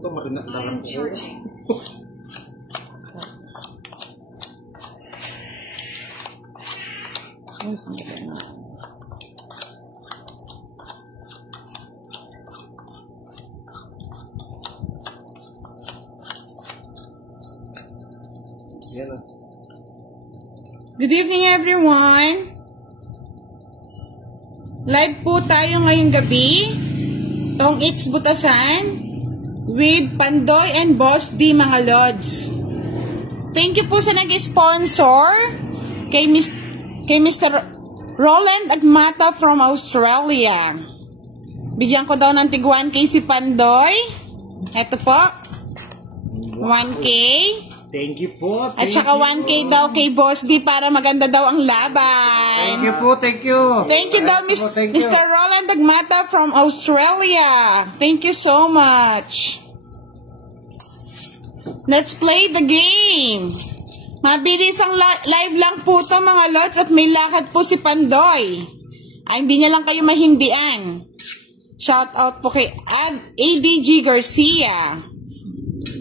Puto, marinak na lang po. Good evening everyone. Live po tayo ngayong gabi. Tong It's Butasan with Pandoy and Boss D mga Lods. Thank you po sa nag-sponsor kay Mr. Roland Agmata from Australia. Bigyan ko daw ng tig 1K si Pandoy. Ito po. 1K. Thank you po. At saka 1K daw kay Boss D para maganda daw ang laban. Thank you po, thank you. Thank you daw, Mr. Roland Agmata from Australia. Thank you so much. Let's play the game. Mabilis ang live lang po to mga Lods at may lakad po si Pandoy. Ay, hindi niya lang kayo mahindian. Shout out po kay ADG Garcia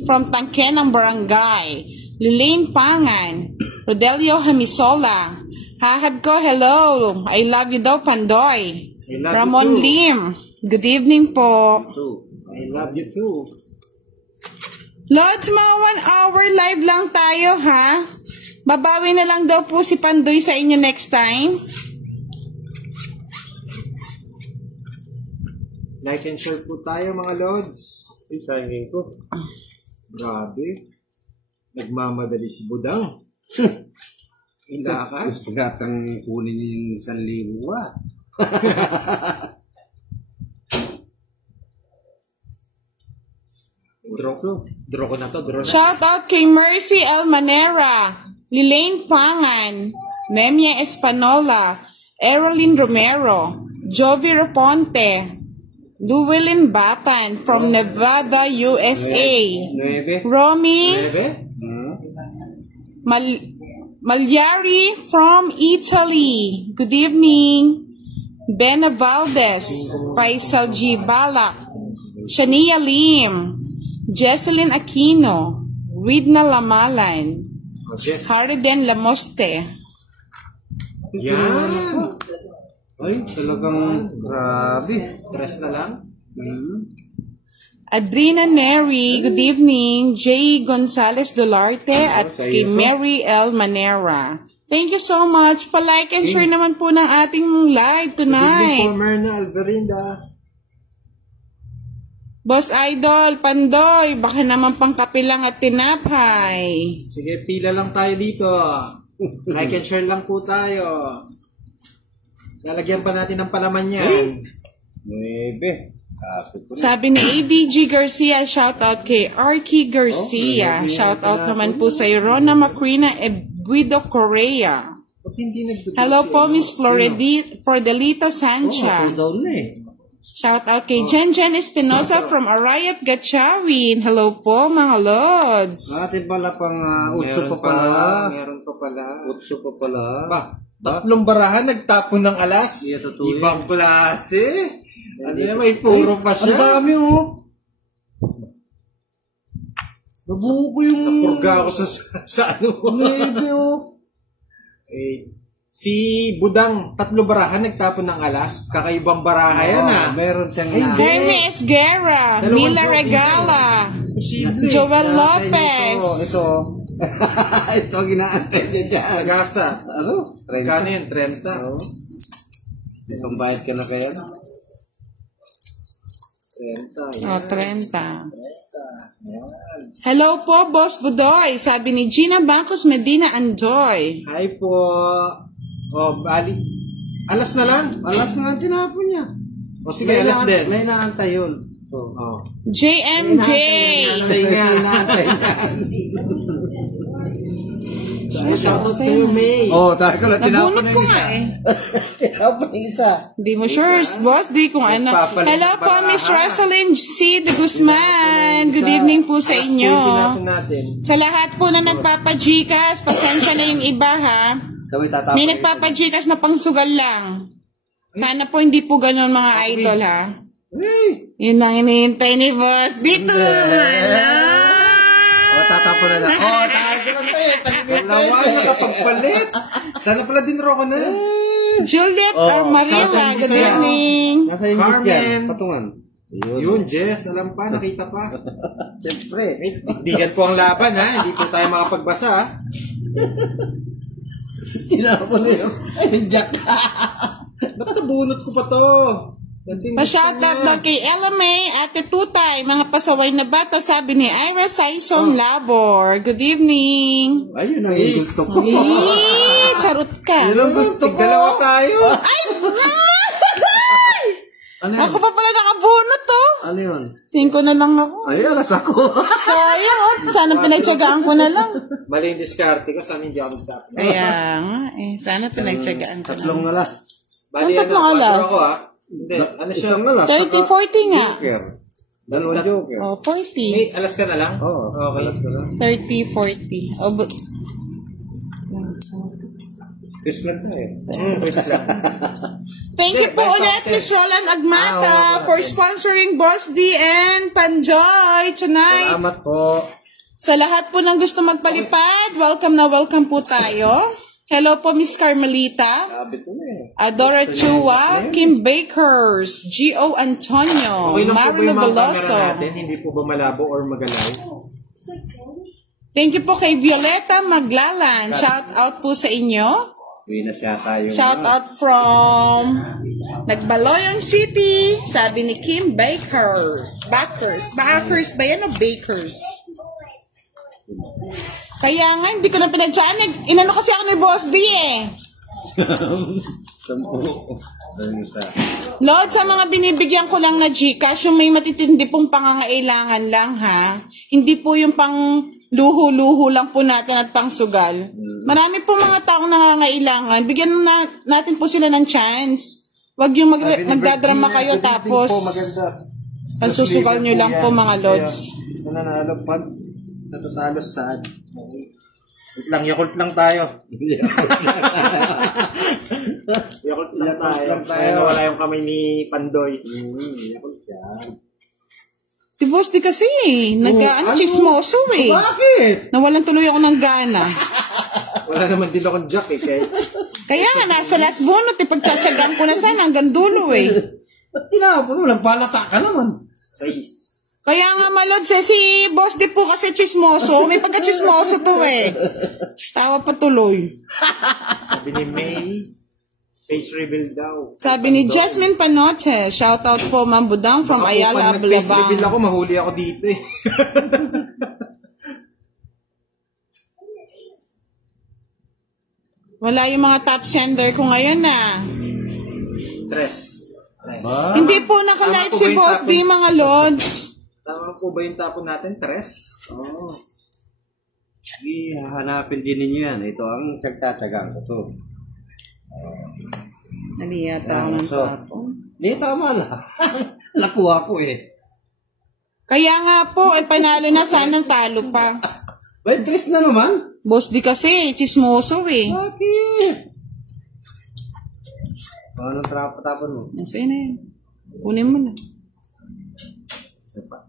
from Tangkenang Barangay, Lilaine Pangan, Rodelio Hamisola, Hahad ko, hello, I love you daw Pandoy, Ramon Lim, good evening po. I love you too. Lods, mga 1 hour live lang tayo ha, babawi na lang daw po si Pandoy sa inyo next time. Like and share po tayo mga Lods. Ay, sayangin ko. Grabe. Nagmamadali si Budang. Ilakas. Gusto gatang kunin niya yung 1,000 ah. Draw ko na to. Shout out kay Mercy El Manera, Lilaine Pangan, Memia Espanola, Erolyn Romero, Jovi Raponte, Llewellyn Batan from Nevada, USA. Romy Malyari from Italy. Good evening. Bena Valdez, Faisal G. Balak, Shania Lim, Jesselyn Aquino, Ridna Lamalan, Hariden Lamoste. Yan. Ay, talagang grabe. Tres na lang. Adrina Neri, good evening. J. Gonzalez Dolarte at kay Mary L. Manera. Thank you so much. Pa-like and share naman po ng ating live tonight. Good evening po, Myrna Alverinda. Boss Idol, Pandoy, baka naman pang kapilang at tinapay. Sige, pila lang tayo dito. Like and share lang po tayo. Lalagyan pa natin ng palaman yan. Sabi ni ADG Garcia, shout out kay Arky Garcia. Shout out naman po sa Rona Macrina e Guido Correa. Hello po, Miss Floredelita Sanchez. Shout out kay Jen Espinosa from Arayat Gatchawin. Hello po, mga Lods. Ate pala pang utso pa pala. Meron pa pala. Utso pa pala. Ba, tatlong barahan nagtapon ng alas. Ibang klase. Ano na, may puro pa siya. Ang dami oh. Nabuo ko yung... Napurga ako sa ano. Maybe oh. Si Budang, 3 barahan nagtapon ng alas. Kakaibang baraha yan ah. Meron siyang Hermes Guerra, Mila Regala, Joel Lopez. Ito. Ito ang ginaantay niya dyan. Sagasa. Ano? 30. Kano yun? 30. Itong bayad ka na kaya? 30. Oh, 30. Hello po, Boss Budoy. Sabi ni Gina Bacos Medina Andoy. Hi po. Oh, bali. Alas na lang. Alas nga tinapon niya. O sige, alas din. May naantay yun. Oh. JMJ. Inaantay niya. Shoutout sa'yo, May. Oh, tayo ko lang tinapon Nabunot ko nga eh. Tinapon ng isa. Di mo sure, Boss, di kung ano. Hello po, Miss Rosalind C. de Guzman. Good evening po sa inyo. Sa lahat po na nagpapajikas, pasensya na yung iba ha. May nagpapajikas na pangsugal lang. Sana po hindi po ganun mga idol ha. Hey! Yun ang hinihintay ni boss. Dito! Tatapon na lang. Tayo lang tayo. Wala nakapagpalit. Sana pala dinro ko na. Juliet or Marilla, good evening. Nasa yung Miss Carmen. Jan, patungan. Yun, Jess. Alam pa, nakita pa. Siyempre. Bigan po ang laban, ha? Hindi po tayo makapagbasa, ha? Tinapon na yun. Ay, Jack. Ba't nabunot ko pa to? Pa-shoutout daw kay Ella May, Ate Tutay, mga pasaway na bata, sabi ni Ira Saison Labor. Good evening. Ayun ang gusto ko. Charot ka. Yun ang gusto ko. Dalawa tayo. Ay! Ano yun? Ako pa pala nakabunot to. Ano yun? 5 na lang ako. Ay, alas ako. Sayang, sana pinagtsagaan ko na lang. Mali yung diskarte ko. Sana hindi ako nagtapos. Kaya nga, sana pinagtsagaan ko na Tatlong lang. alas. Bali, Ang tatlong alas? Ako, ha? Hindi. Ano siya? Isang alas. 30-40 nga. Joker. Dalawang joker. Oh, 40. May alas ka na lang? Oo. Okay. Alas ka lang. 30-40. Oh, but... Kiss lang tayo. Wait lang. Thank you po ulit, Miss Roland Agmata, for sponsoring Boss D and Panjoy tonight. Salamat po. Sa lahat po ng gusto magpalipad, welcome na welcome po tayo. Hello po, Miss Carmelita, Sabi ko na eh. Adora Chua, Kim Bakers, Gio Antonio, Okay lang po ba Marlo yung mga Veloso. camera natin? Hindi po ba malabo or magalaw? Thank you po kay Violeta Maglalan. Shout out po sa inyo. Uwi na siya tayo. Shout out from Nagbaloyan City, sabi ni Kim Bakers. Bakers ba yan o Bakers? Kaya nga, hindi ko na pinagtsaan. Inano kasi ako ni Boss D eh. Lord, sa mga binibigyan ko lang na Gcash, yung may matitindi pong pangangailangan lang ha. Hindi po yung pang luho-luho lang po natin at pang sugal. Marami po mga taong nangangailangan. Bigyan na natin po sila ng chance. Huwag yung magdadrama kayo tapos susugal nyo lang po mga Lords. Nananalo pag natatalo saan. Yakult lang tayo. Yakult lang tayo. Kaya nawala yung kamay ni Pandoy. Yakult yan. Si Boss di kasi chismoso eh. Bakit? Nawalan tuloy ako ng gana. Wala naman din akong jack eh. Kaya nga, nasa last bonus, pagtsatsagaan ko na sana hanggang dulo eh. Ba't tinapon mo? Nagpalata ka naman. 6. Kaya nga Malods eh, si Boss di po kasi chismoso. May pagka-chismoso to eh. Tawa pa tuloy. Sabi ni May, face reveal daw. Sabi ni Jasmine Panote, shout out po Ma'am Budang from Ayala, Pag nag-face reveal Ablabang. ako, mahuli ako dito eh. Wala yung mga top sender ko ngayon na. Tres. Hindi po naka-live si Boss di mga Lods. Tama po ba yung tapon natin? Tres? Oo. Sige, hahanapin din ninyo yan. Ito ang tagtatsagaan ko to. Naliyata ako ng So, tapon. Di, tama lang. Nakuha ko eh. Kaya nga po, panalo na sana talo pa. May tres na naman. Boss di kasi, chismoso eh. Bakit? Anong tapon mo? Sige na yun. Kunin mo na. Isa pa.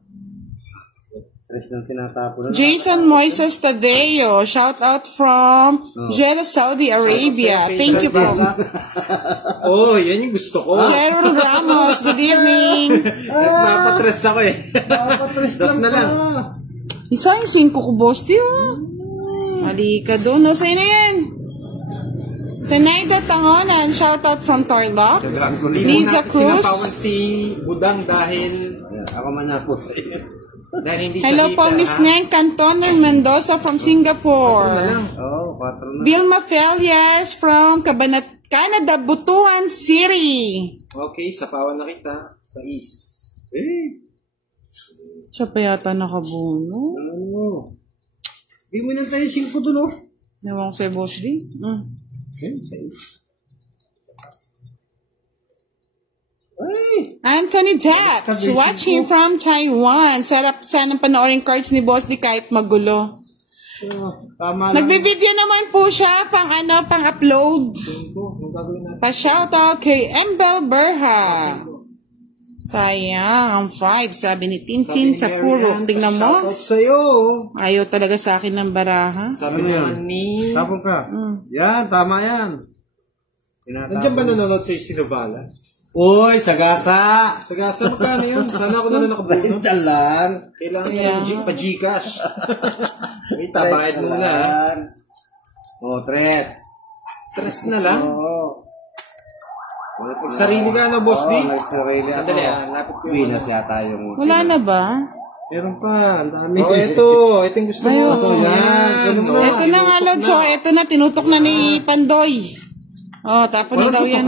Tres na tinatapon na. Jason Moises Tadeo, shout out from Jeddah, Saudi Arabia. Thank you po. Oh, yan yung gusto ko. Sharon Ramos, good evening. Nagpapatres ako eh. Tres Das na lang. Isa yung 5 ko, boss, di oh. Halika doon. No, sa'yo na yan. Sa Naida Tangonan, shout out from Tarlac. Liza Cruz. Sinapawan si Budang dahil Ako man na po sa iyo. hindi Hello siya po, hika, Miss ha? Neng Cantoner Mendoza from Singapore. Ano na lang. Oo, 4 na. Vilma Felias from Canada, Butuan City. Okay, sapawan na kita sa East. Siya pa yata nakabuno. Ano? Di mo na tayo 5 doon, oh. Nawang ko sa'yo, boss di. Ay! Anthony Dax, watching from Taiwan. Sarap sana panoorin cards ni Boss di kahit magulo. Tama lang. Nagbe-video naman po siya pang-upload. Pa-shoutout kay Embel Berha. Sayang, ang 5, sabi ni Sabi Tintin ni sa Mary puro. Ann, Tingnan mo. shoutout sa'yo. Ayaw talaga sa akin ng baraha. Sabi Ano naman yan? ni... Tapon ka. Yan, tama yan. Nandiyan ba nanonood sa'yo si Novalas? Uy, sagasa! Sagasa, magkano yun? Sana ako na nakabuno. Benta lang. Kailangan Yeah. yung pa-Gcash. Wait, tabayad muna. Ha? Oh, threat. Tres na lang. Oo. Nagsarili ka na, Boss D? Oo, nagsarili ako. Sandali, lapit ko yung... Pinas yata yung... Wala na ba? Meron pa, ang dami. Oh, ito. Ito yung gusto mo. Ayun. Ito, yan. Ganun Oh, na. Ito na nga, Lord. So, ito na. Tinutok na ni Pandoy. Oh, tapos na daw yan.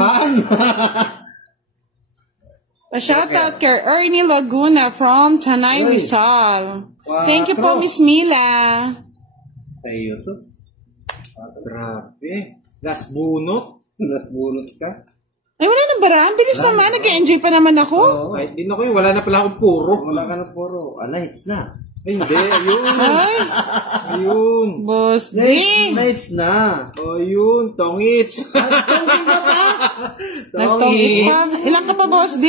Pa-shoutout kay Ernie Laguna from Tanay Rizal. Thank you po, Miss Mila. Sa iyo to. Grabe. Last bunot. Nasbunot ka. Ay, wala na bara. Ang bilis naman. Nag-enjoy pa naman ako. Oo. Kahit din ako yun. Wala na pala akong puro. Wala ka na puro. Lights na. Ay, hindi. Ayun. Ay, Ayun. Boss D. Lights na. Ayun. Tongits. Nagtongit pa. Ilan ka pa, Boss D?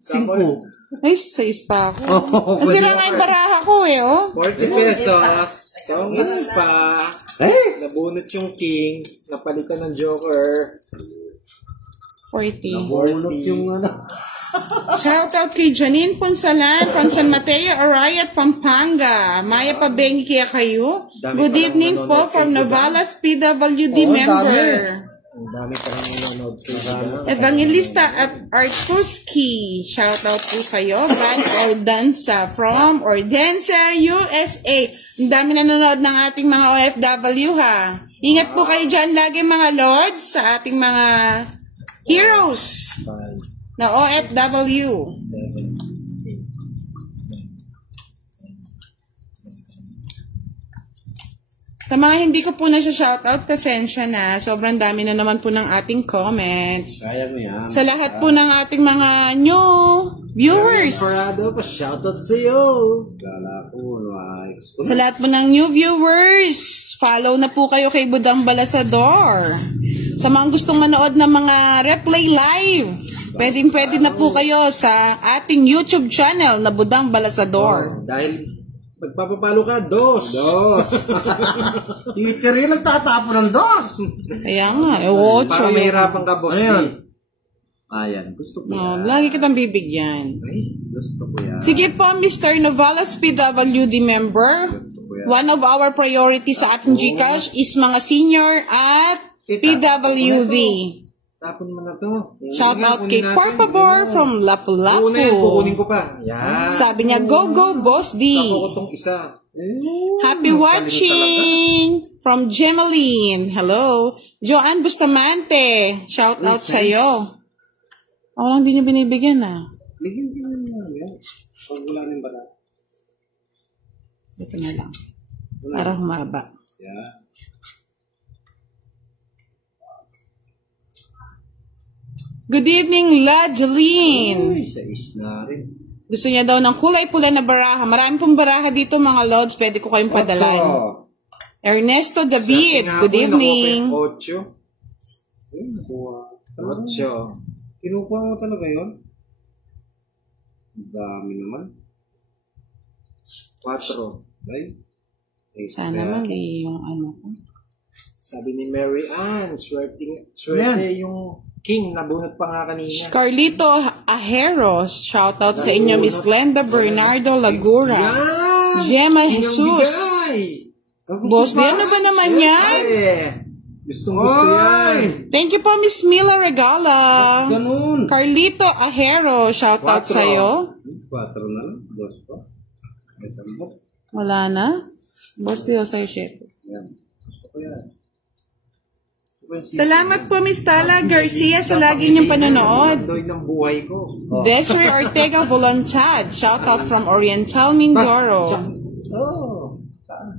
5. Ay, 6 pa ako. Nasira nga yung baraha ko eh, oh. 40 pesos. Tongits pa. Eh! Nabunot yung king. Napalitan ng joker. 40. Bunot yung ano. Shoutout kay Janine Ponsalan from San Mateo, Arayat, Pampanga. Maya Pabengi kaya kayo. Dami Good palang evening po nanonood from kay Novala's PWD Oo, member. Ang dami pa lang nanonood ko. Evangelista at Artuski. Shoutout po sa'yo. Band Ordanza from Ordanza, USA. Ang dami nanonood ng ating mga OFW ha. Ingat po kayo dyan lagi mga lords sa ating mga heroes na OFW. 7, 8, 9, 10. Sa mga hindi ko po na siya shoutout, pasensya na. Sobrang dami na naman po ng ating comments. Kaya mo yan. Sa lahat po ng ating mga new viewers. Parado pa. Shoutout sa'yo. Kala ko, Sa lahat po ng new viewers, follow na po kayo kay Budang Balasador. Sa mga gustong manood ng mga replay live, pwede na po kayo sa ating YouTube channel na Budang Balasador. Dahil magpapapalo ka, dos. Titiri nagtatapon ng dos. Kaya nga, ocho. Para mahirapan ka, boss. Ayan. Ayan, gusto ko Oh, yan. lagi kitang bibigyan. Ay, gusto ko yan. Sige po, Mr. Novala's PWD member. Gusto ko yan. One of our priorities sa ating GCash is mga senior at PWD. Tapon mo na to. Shout out kay Kunin natin. Porpabor from Una yan, kukunin Lapu-Lapu. ko pa. Yan. Sabi niya, go, go, Boss D. Ako tong isa. Happy watching from Gemaline. Hello. Joanne Bustamante. Shout out sa'yo. Ako lang din yung binibigyan ah. Bigyan ko lang yan. Pag wala nang bala. Ito na lang. Para humaba. Yeah. Good evening, Lajeline. Uy, sa isla rin. Gusto niya daw ng kulay pula na baraha. Marami pong baraha dito mga lods. Pwede ko kayong padalan. Ernesto David. Good evening. 8. 8. Kinukuha mo talaga yun? Dami naman. 4. Ay. Sana mali yung ano ko. Sabi ni Mary Ann, swerte yung king. Nabunot pa nga kanina. Carlito Ajeros. Shout out sa inyo, Miss Glenda Bernardo Lagura. Yan! Gemma King ang Jesus. bigay. Boss, di ano ba naman yan? Gustong gusto yan. Thank you po, Miss Mila Regala. Ganun. Carlito Ajero. Shout out 4. sa'yo. 4 na lang. 2 pa. May 10. Wala na. Boss, di o sa'yo, chef. Yan. Gusto ko yan. Salamat po, Miss Tala Garcia, sa lagi niyong panonood. Doy ng buhay ko. Desiree Ortega Voluntad. Shout out from Oriental Mindoro. Oh.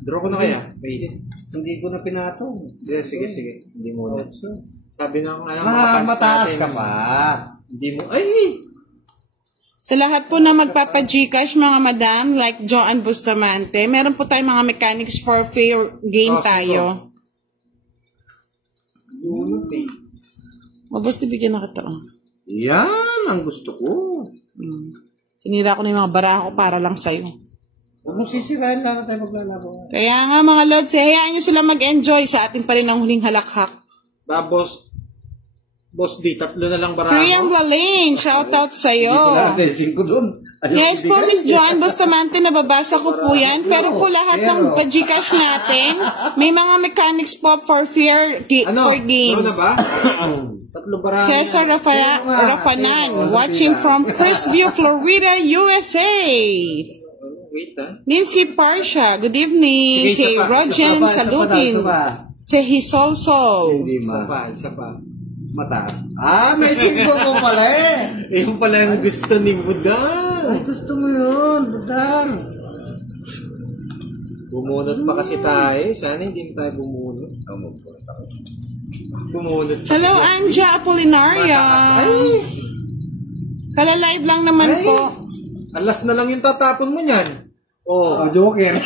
Draw ko na kaya? Wait. Hindi ko na pinatong. Sige. Hindi muna. Sabi ng mga fans mataas natin, ka pa. Hindi mo. Ay! Sa lahat po na magpapa-Gcash, mga madam, like Joanne Bustamante, meron po tayong mga mechanics for fair game tayo. Bunot eh. Mabos, bigyan na kita. Yan ang gusto ko. Sinira ko na yung mga bara ko para lang sa'yo. Huwag mong sisirain lang tayo maglalaro. Kaya nga mga lods, hayaan nyo sila mag-enjoy sa ating pa rin ang huling halakhak. Boss D, 3 na lang bara Priam mo. Lalane, shoutout sa'yo. Hindi ko doon. Yes po, Miss Joan Bustamante, nababasa ko po yan. Pero po lahat ng pa-Gcash natin, may mga mechanics po for for games. Ano na ba? 3 bara. Cesar Rafanan, watching from Crisview, Florida, USA. Wait, Nancy Parsha, good evening. Sige, Kay isa pa, Rogen, salutin. Tehisolsol. Hindi Isa pa. Mata. May 5 mo pala eh. Yung pala yung gusto ni Budang. Ay, gusto mo yun, Budang. Bumunot pa kasi tayo. Sana hindi tayo bumunot. Bumunot pa. Hello, Anja Apolinaria. Kala-live lang naman Ay. po. Alas na lang yung tatapon mo niyan. Joker.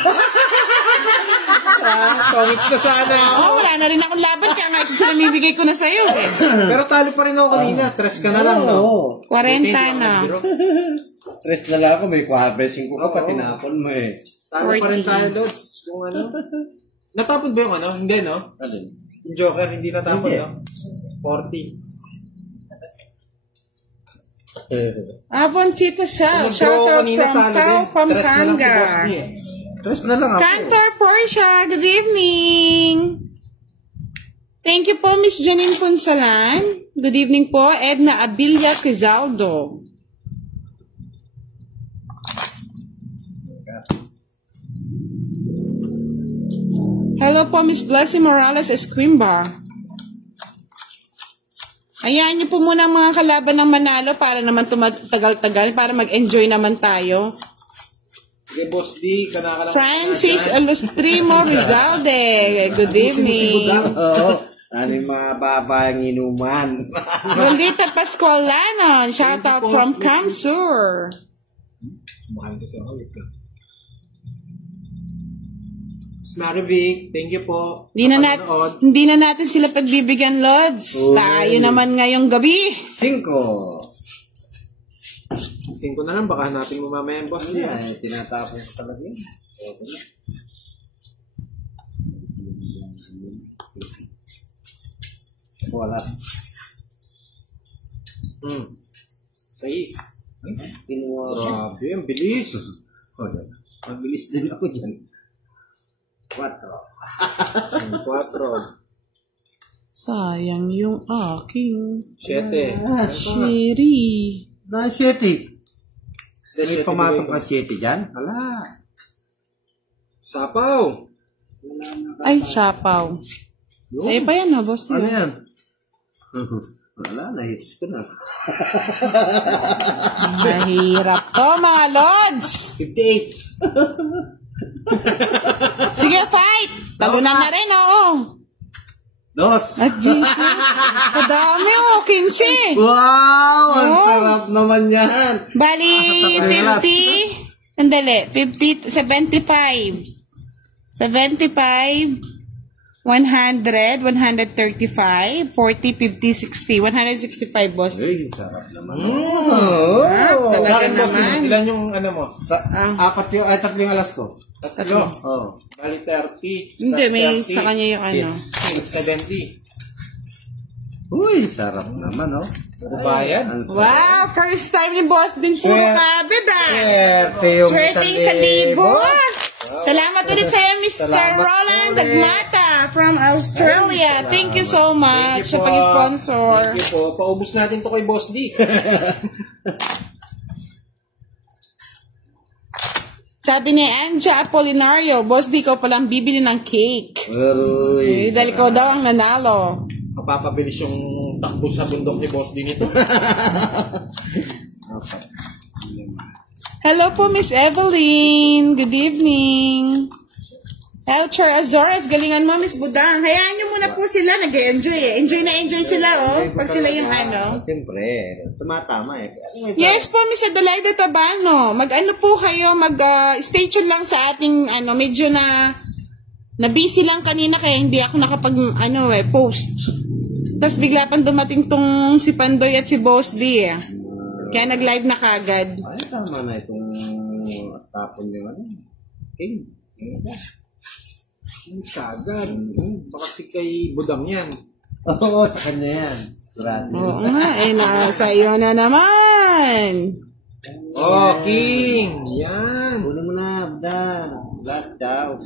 Comics na sana ako. Wala na rin akong laban kaya nga pinamibigay ko na sa'yo eh. Pero talo pa rin ako kanina. 3 ka na lang, no? 40 na. 3 na lang ako, may 5 ka pa, tinapon mo eh. Talo pa rin tayo, Lods. Kung ano. Natapon ba yung ano? Hindi, no? Alin? Yung Joker, hindi natapon, Hindi. no? 40. Avon Tita Sal, Kung shoutout kanina, from talo din. Pao, 3 na lang si Pampanga. Boss D, eh. 3 na lang ako. Cantor Portia, good evening. Thank you po, Miss Janine Ponsalan. Good evening po, Edna Abilia Quezaldo. Hello po, Miss Blessing Morales Esquimba. Ayan niyo po muna ang mga kalaban ng Manalo para naman tagal-tagal, para mag-enjoy naman tayo. Sige, Boss D, kanaka lang. Francis Elustrimo Rizalde, good evening. Oo. Ano yung mababa ang inuman? Lolita Pascualanon, shout out from Camsur. Mahal kasi ako. Wait lang. Marivic, thank you po. Hindi na natin sila pagbibigyan, Lods. Tayo naman ngayong gabi. 5. 5 na lang, baka hanapin mo mamaya ang Boss D. Ay, tinatapon ko talaga yun. Wala. 6. Kinuha. Grabe, ang bilis. Ang bilis din ako dyan. 4. 4. Sayang yung aking 7. Sherry. 7. May pamatong ka 7 dyan? Wala. Sapaw. Ay, Siapaw. Sa'yo pa yan, ha, boss? Ano yan? Wala, na-hits ko na. Mahirap to, mga Lods. 58. Sige, fight. Talunan na rin, oo. 2. At Jesus, kadami, 15. Wow! Ang sarap naman yan. Bali, 50. Andali, 50, 75. 100, 135, 40, 50, 60. 165, boss. Ay, sarap naman. Talaga Boss D, naman. ilan yung ano mo? 4 yung, ay 3 yung alas ko. 3. Oo. Bali 30. Hindi, may 30, sa kanya yung ano. 70. Uy, sarap naman, oh. Kubayad. Ang sarap. Wow, first time ni boss din puro Sir. kabit, ah. Swerte yung Swerting sa libo. Salamat ulit sa'yo, Mr. Salamat Roland ulit. Dagmata from Australia. Thank you so much sa pag-sponsor. Thank you po. Paubos natin to kay Boss D. Sabi ni Anja Apolinario, boss, di ko palang bibili ng cake. Uy. Dahil ko daw ang nanalo. Mapapabilis yung takbo sa bundok ni Boss D nito. Hello po, Miss Evelyn. Good evening. Elcher Azores, galingan mo, Miss Budang. Hayaan nyo muna po sila, nag-enjoy eh. Enjoy na enjoy sila, oh. Pag sila yung ano. Siyempre, tumatama eh. Yes po, Miss Adelaida Tabano. Mag-ano po kayo, stay tuned lang sa ating, medyo na busy lang kanina kaya hindi ako post. Tapos bigla pang dumating tong si Pandoy at si Boss D eh. Kaya nag-live na kagad. Ay, tama na itong tapon yung ano. King. Ang sagad. Baka si kay Budang yan. Oo, sa kanya yan. Surati. Oo nga, nasa iyo na naman. Oh, King! Yan! Kunin mo na, Buda. Last chow.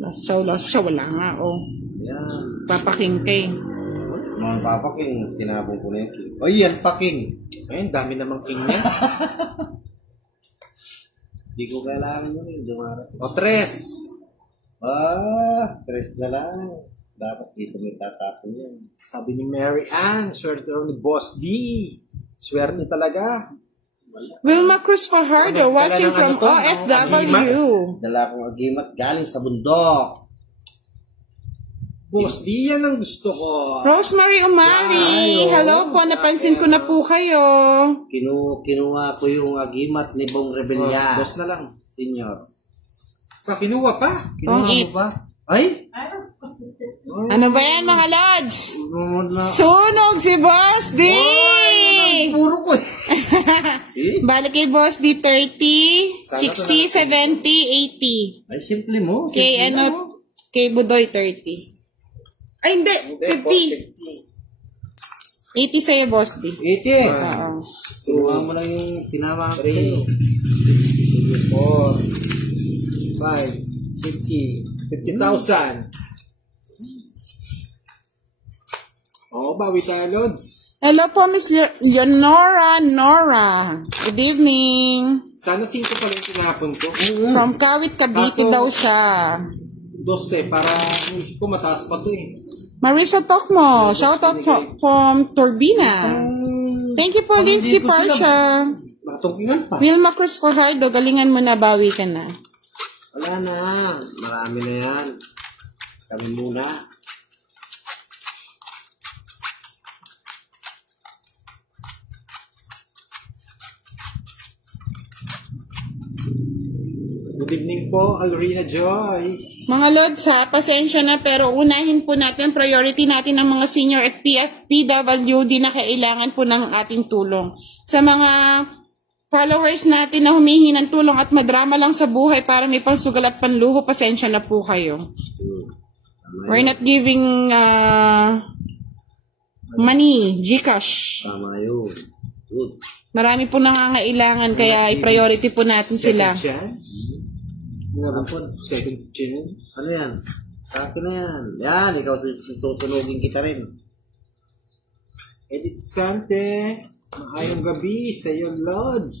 Last show, wala nga, oh. Yan. Papakingkay. Mga papaking, tinabong ko na yung king. O yan, paking. Ayun, dami namang King niya. Hindi ko kailangan yun, dumara. O, tres! Tres na lang. Dapat dito may tatapon yan. Sabi ni Mary Ann, swerte raw ni Boss D. Swerte talaga. Wilma Cruz Fajardo, Ano, watching kailangan from ano to? OFW. Dala kong agimat galing sa bundok. Boss D, yan ang gusto ko. Rosemary Umali, Ay, oh. hello po, napansin ko na po kayo. Kinuha ko yung agimat ni Bong Rebellion. Boss na lang. Senior. Kinuha pa. Kinuha mo Eat. ba? Ay! Ano ba yan mga lods? Sunod na. Sunog si Boss D! Puro ko eh. Balik kay Boss D 30, Sana 60, 70, 80. Ay, simple mo. Kay Simple mo. kay Budoy 30. Ay hindi, 50. 80 sa'yo Boss D. 80. Oo. Kinuha mo lang yung tinama ko 3, sa'yo. 4, 5, 50, 50,000. Oo, bawi tayo, Lods. Hello po Miss Leonora Nora. Good evening. Sana 5 pala yung tinapon ko. From Kawit, Cavite Kaso- daw siya. 12, para naisip ko mataas pa to eh. Marisa Tokmo, shout out from Turbina. Thank you po, Linsky Parsha. Matungkingan pa. Wilma Cruz Fajardo, galingan mo na, bawi ka na. Wala na. Marami na yan. Kami muna. Good evening po, Alrina Joy. Mga Lods ha, pasensya na pero unahin po natin, priority natin ang mga senior at PWD na kailangan po ng ating tulong. Sa mga followers natin na humihingi ng tulong at madrama lang sa buhay para may pansugal at panluho, pasensya na po kayo. We're not giving money, Gcash. Tama yun. Good. Marami po nangangailangan kaya i-priority po natin sila. Second chance? Meron po, second chance. Ano yan? Sa akin na yan. Yan, ikaw susunugin kita rin. Edith Sante, maayong gabi sa iyo, Lods.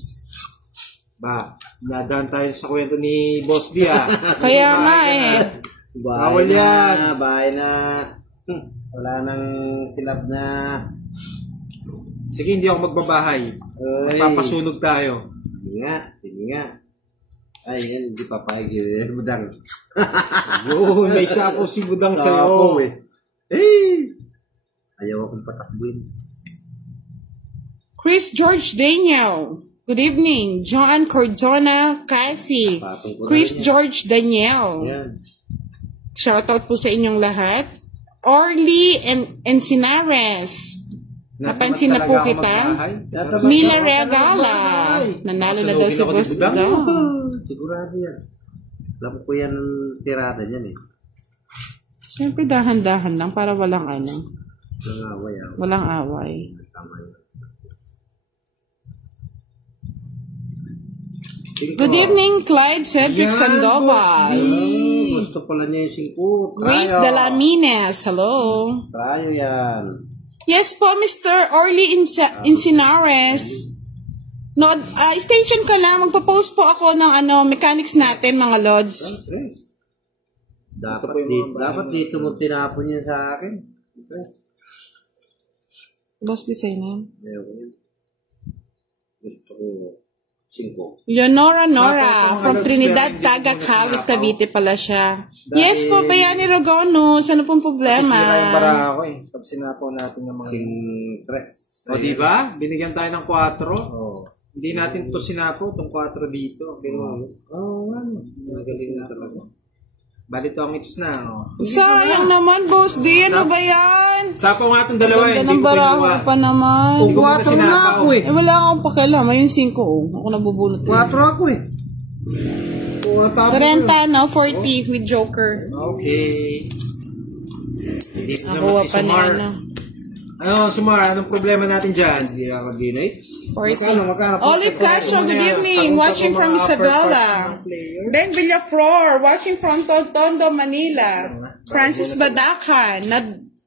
Ba, nadaan tayo sa kwento ni Boss D ah. Kaya nga eh. Bawal yan. Bahay na. Wala nang silab na. Sige, hindi ako magbabahay. Ay. Magpapasunog tayo. Sige nga, sige nga. Ay, yan, hindi papayag yun. Budang. Yun, may sapo si Budang sa'yo. eh. Ayaw akong patakbuin. Chris George Daniel. Good evening. Joan Cordona Cassie. Patong ko na Chris rin yan. George Daniel. Yan. Shoutout po sa inyong lahat. Orly and Sinares. Napansin na po kita. Mila Regala. Nanalo na daw si Masunugin ako ni Boss Budang. daw. Sigurado yan. Alam ko yan ang tirada niyan eh. Siyempre dahan-dahan lang para walang Nangaway ako. walang away. Tama yun. Good evening, Clyde Cedric Yan, Sandoval. Oh, gusto pala niya yung 5. Grace Dalamines. Hello. Trayo yan. Yes po, Mr. Orly Insinares. No, station ka lang. Magpo-post po ako ng mechanics natin, mga Lods. Tres. Ito po yung mga Dapat dito mo tinapon yan sa akin. Boss designer. Ayaw ko yan. Gusto ko 5. Leonora Nora Sa from mga Trinidad, Lods, Tagak, hindi ko Hawit, sinapaw. Cavite pala siya. Dahil- Yes po, Bayani Rogonos. Ano pong problema? Sira yung bara ako eh. Pag sinapaw natin ng mga... Tres. O diba? Binigyan tayo ng 4. Oo. Hindi natin to sinapaw, itong 4 dito. Oo, ano? Magaling na talaga. Bali tong it's na. Oh. Sayang naman, Boss D. Ano ba yan? Sapo nga itong dalawa. Ganda Hindi ng ko baraha pinuha. pa naman. Hindi ko muna 4 na sinapaw. ako eh. Eh, wala akong pakialam. Ayun 5, oh. Ako nabubulot. 4 ako eh. 30, no? 40 with Joker. Okay. Hindi ko naman Nakuha si pa na, Sumar. ano. Ano, Sumar? Anong problema natin dyan? Hindi ako mag-donate? 40. Magkano? Olive Castro, good evening. Watching from Isabela. Ben Villaflor, watching from Tondo, Manila. Francis Badacan.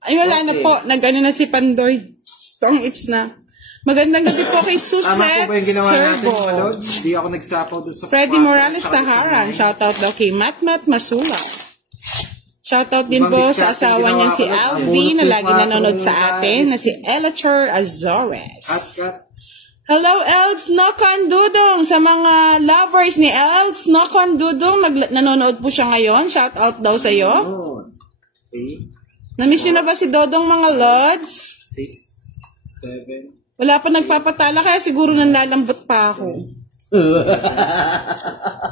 Ay, wala na po. Nag-ano na si Pandoy. Tong it's na. Magandang gabi po kay Tama po Suset ba yung ginawa natin, Servo. mga Lods? Hindi ako nagsapaw doon sa... Freddy Morales Taharan. Shoutout daw kay Matmat Masula. Shoutout din po sa asawa niya si Alvin na lagi nanonood sa atin na si Elacher Azores. Cut. Hello, Elds Nokan Dudong! Sa mga lovers ni Elds Nokan Dudong, nanonood po siya ngayon. Shoutout daw sa iyo. Oh. 3, Na-miss niyo na ba si Dodong, mga Lods? 6, 7... Wala pa nagpapatala kaya siguro nanlalambot pa ako.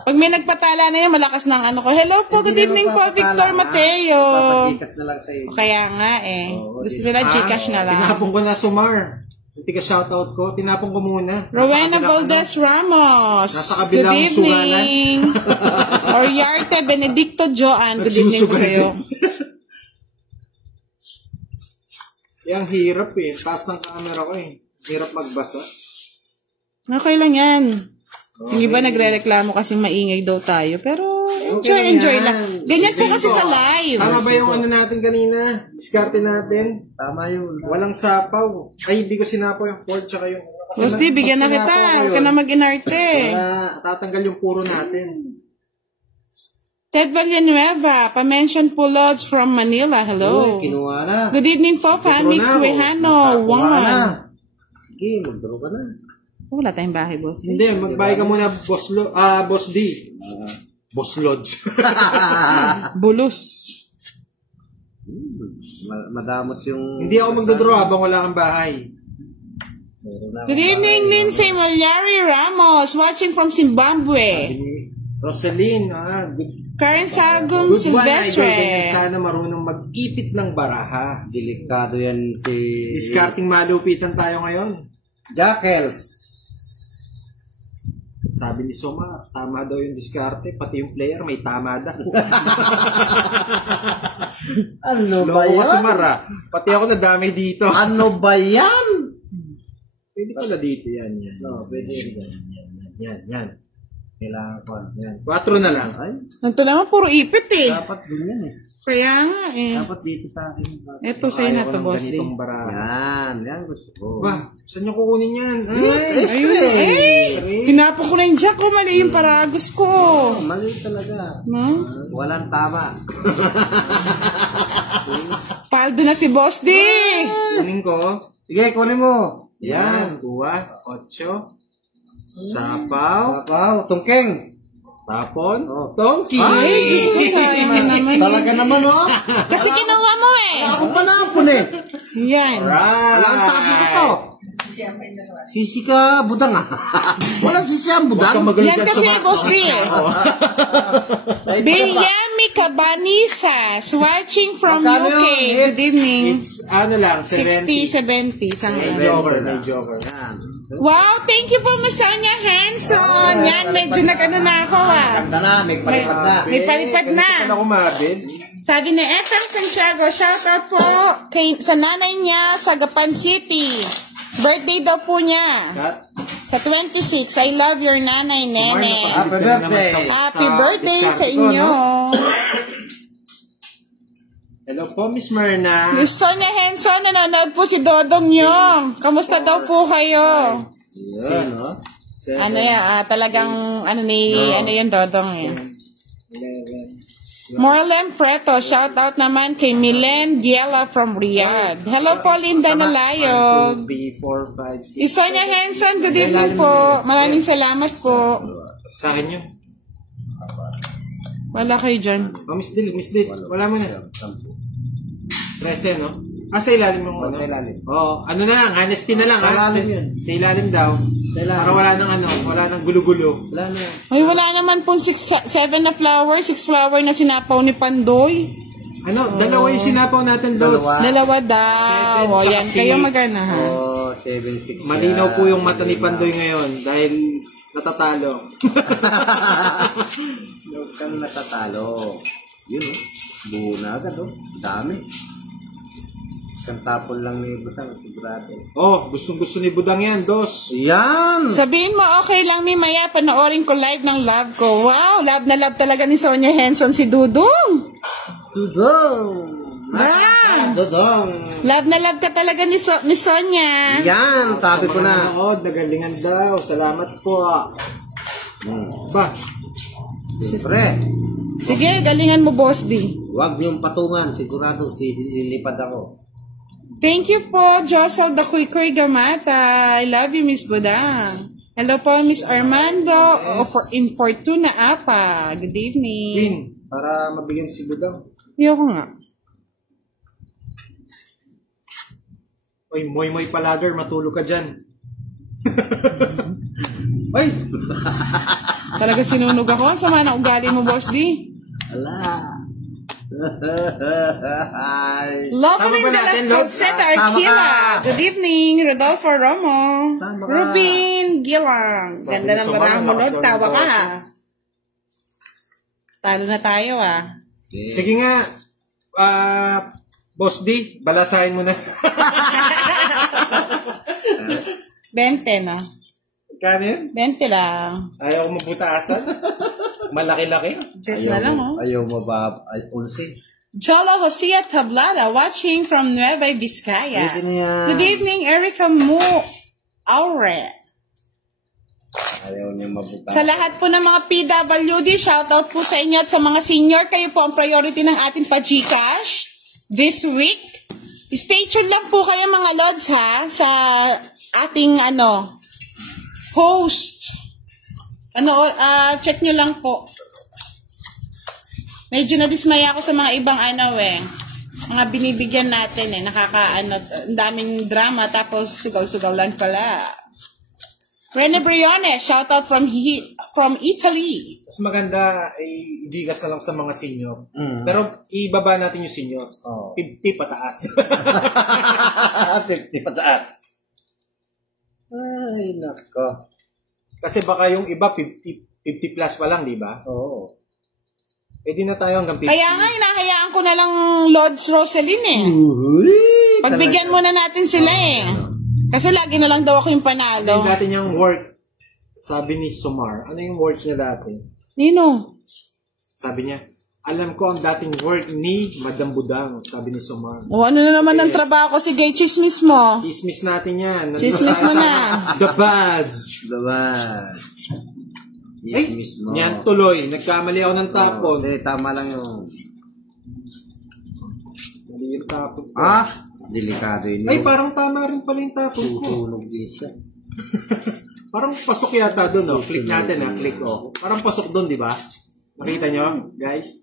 Pag may nagpatala na yun, malakas ng ano ko. Hello po, good evening po, Victor Mateo. Papagikas na lang sa'yo. Kaya nga eh. Gusto nila Gcash na lang. Tinapon ko na Sumar. Hindi ka shoutout ko. Tinapon ko muna. Rowena Valdez Ramos. Nasa Good kabilang evening. Oriarte Benedicto Joan. Good evening po sa'yo. Yang hirap eh. Taas ng camera ko eh. Hirap magbasa. Okay lang yan. Yung iba nagre-reklamo kasi maingay daw tayo. Pero enjoy lang. Ganyan po kasi sa live. Tama ba yung ano natin kanina? Diskarte natin? Tama yun. Walang sapaw. Ay, hindi ko sinapaw yung 4 tsaka yung... Gusti, bigyan na kita. Huwag ka na mag-inarte. Tatanggal yung puro natin. Ted Villanueva, pa-mention po Lods from Manila. Hello. Kinuha na. Good evening po, Fanny Quijano. One. Okay, magdaro ka na. Wala tayong bahay, boss. Hindi, magbayad ka muna, Boss D. Boss Lods. Bulos. Madamot yung... Hindi ako magdodraw habang wala kang bahay. Good evening, Lindsay Malyari Ramos, watching from Zimbabwe. Rosaline, good. Karen Sagong Good one, idol. Silvestre. Ganyan sana marunong mag-ipit ng baraha. Delikado yan si... Discarding malupitan tayo ngayon. Jackals. Sabi ni Soma, tama daw yung diskarte, pati yung player may tama daw. Ano ba Loko ka yan? Sumara. Pati ako nadami dito. Ano ba yan? Pwede pala dito yan. No, pwede Yan. Kailangan ko. Yan. 4 na lang. Ay, Ito naman, puro ipit eh. dapat dun yan eh. Kaya nga eh. Dapat dito sa akin. Ito sa'yo na to, boss D. Ganitong baraha. Yan gusto ko. Ba, saan nyo kukunin yan? Ay, Ayun, eh. Hinapon ko na yung jack ko, mali yung paragos ko. Mali talaga. No? Walang tama. Paldo na si Boss D. Kunin ko. Sige, kunin mo. Yan, 2, 8. Sapaw. Papaw, tungkeng. Tapon. Oh. Tongki. Ay, Diyos ko, sayang naman. Talaga naman, oh. Kasi kinuha mo eh. Wala akong panapon eh. Yan. Wala ang tabi ko to. Sisi ka, budang ah. Walang sisi ang budang. Yan kasi, Boss D eh. Bilyami Cabanisa, watching from Magkano UK. yun? Good evening. It's ano lang, 70. 60, 70. May May joker, may joker. Yan. Wow, thank you po, Miss Sonia Hanson. Yan, medyo nag-ano na ako ah. Ganda na, may palipad na. May palipad na. Ganito pala kumabid. Sabi ni Ethan Santiago, shoutout po sa nanay niya sa Gapan City. Birthday daw po niya. Cut. Sa 26, I love your nanay, Nene. Happy birthday. Happy birthday sa inyo. Hello po, Miss Myrna. Miss Sonia Henson, nanonood po si Dodong Yong. Kamusta daw po kayo? Yan, oh. 7, Ano yan, talagang, ano yung Dodong eh. 11. Morlem Preto, shout out naman kay Milen Giela from Riyadh. Hello po, Linda Nalayog. 1, 2, 3, 4, 5, 6. Miss Sonia Henson, good evening po. Maraming salamat po. Sa akin yun. Wala kayo dyan. Oh, Miss Dil. Wala mo na. 13, no? Sa ilalim ng ano? Sa ilalim. Oo, ano na lang, honesty na lang, Sa ha? ilalim yun. Sa ilalim daw. Para wala nang wala nang gulo-gulo. Wala na. Ay, wala naman pong 7 na flower, 6 flower na sinapaw ni Pandoy. Dalawa yung sinapaw natin, Lods. Dalawa daw. O, yan. Kayo magana, ha? 7-6. Malinaw po yung mata ni Pandoy ngayon dahil natatalo. Huwag kang natatalo. Yun, buo na agad, dami. Isang tapon lang ni Budang, sigurado. Gustong-gusto ni Budang yan, dos. Yan! Sabihin mo, okay lang, Maya, panoorin ko live ng love ko. Wow, love na love talaga ni Sonia Henson si Dudong. Dudong! Dudong! Love na love ka talaga ni Sonia. Yan, sabi ko na. Nagalingan daw. Salamat po. Ba? Siyempre. Sige, galingan mo, Boss D. Huwag niyong patungan, sigurado lilipad ako. Thank you po, Josel Dakuy Gamata. I love you, Miss Budang. Hello po, Miss Armando. In Fortuna Apa. Good evening. Queen, para mabigyan si Budang. Ayoko nga. Oy, moy palader, matulog ka dyan. Ay! Talaga sinunog ako. Ang sama na ugali mo, Boss D. Ala. Loveling de la Falseta Arquila. Good evening, Rodolfo Romo. Rubin Gilang. Ganda ng barang mo, Lods. Tawa ka, ha? Talo na tayo, ha? Sige nga, Boss D, balasahin mo na. 20 na. Kano yun? 20 lang. Ayaw ko mabutaasan. Malaki-laki. Just na lang, oh. Ayaw mo ba? 11. Jolo Josia Tablada, watching from Nueva Vizcaya. Good evening, Erica Mu Aure. Ayaw niya mabuta. Sa lahat po ng mga PWD, shoutout po sa inyo at sa mga senior. Kayo po ang priority ng ating pa-Gcash this week. Stay tuned lang po kayo mga Lods, ha, sa ating host. Check nyo lang po. Medyo nadismaya ako sa mga ibang mga binibigyan natin ang daming drama tapos sugal-sugal lang pala. Rene Briones, shoutout from Italy. Mas maganda ay i-gigas na lang sa mga senior. Pero ibaba natin yung senior. 50 pataas. 50 pataas. Ay, nako. Kasi baka yung iba 50 plus pa lang, di ba? Oo. Di na tayo hanggang 50. Kaya nga, hinahayaan ko na lang Lods Rosaline Pagbigyan muna natin sila Kasi lagi na lang daw ako yung panalo. Yung dati niyang work, sabi ni Sumar, ano yung works niya dati? Nino? Sabi niya, alam ko ang dating work ni Madam Budang, sabi ni Sumar. Ano na naman ang trabaho ko? Sige, chismis mo. Chismis natin yan. Chismis mo na. The Buzz. The Buzz. Chismis mo. Yan tuloy. Nagkamali ako ng tapon. Hindi, tama lang yun. Mali yung tapon ko. Delikado yun. Ay, parang tama rin pala yung tapon ko. Tutunog din siya. Parang pasok yata doon, Click natin, Click, Parang pasok doon, di ba? Nakita nyo, guys?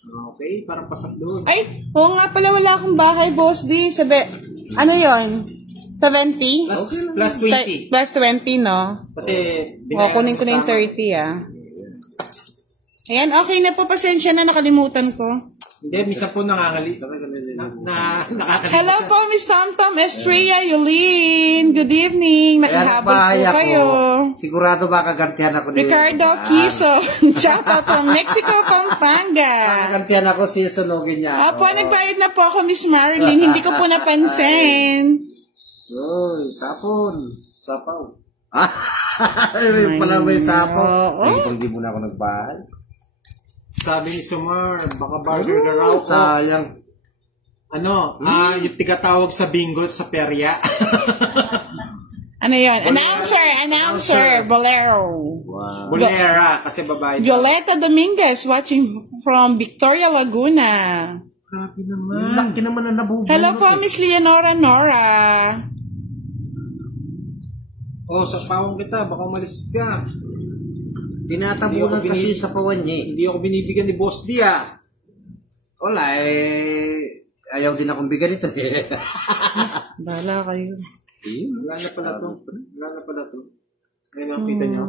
Okay, parang pasok doon. Ay, oo nga pala, wala akong bahay, Boss D. Ano yun? 70? Plus 20. Plus 20, no? Kasi, kunin ko na yung 30, Ayan, okay na po. Pasensya na, nakalimutan ko. Hindi, minsan po nakakalimutan. Hello po, Miss Tom Estrella Yulin. Good evening. Nakahabol po kayo. Sigurado ba kagantihan ako ni Ricardo Quiso. Shoutout from Mexico, Pampanga. Kagantihan ako, sisunogin niya. Nagbayad na po ako, Miss Marilyn. Hindi ko po napansin. Uy, tapon. Sapaw. Ay, pala may sapaw. Hindi mo na ako nagbahay. Sabi ni Sumar, baka burger na raw. Sayang. Yung tigatawag sa bingo sa perya. Ano yun? Announcer, Bolero. Wow. Bolera, kasi babae. Violeta Dominguez, watching from Victoria, Laguna. Grabe naman. Laki naman na nabubuno. Hello po, Miss Leonora Nora. Sa pawang kita, baka umalis ka. Tinatabunan kasi sa pawan niya. Hindi ako binibigyan ni Boss D, Wala, ayaw din akong bigyan ito. Bahala kayo. Wala na pala to. Ngayon ang kita nyo.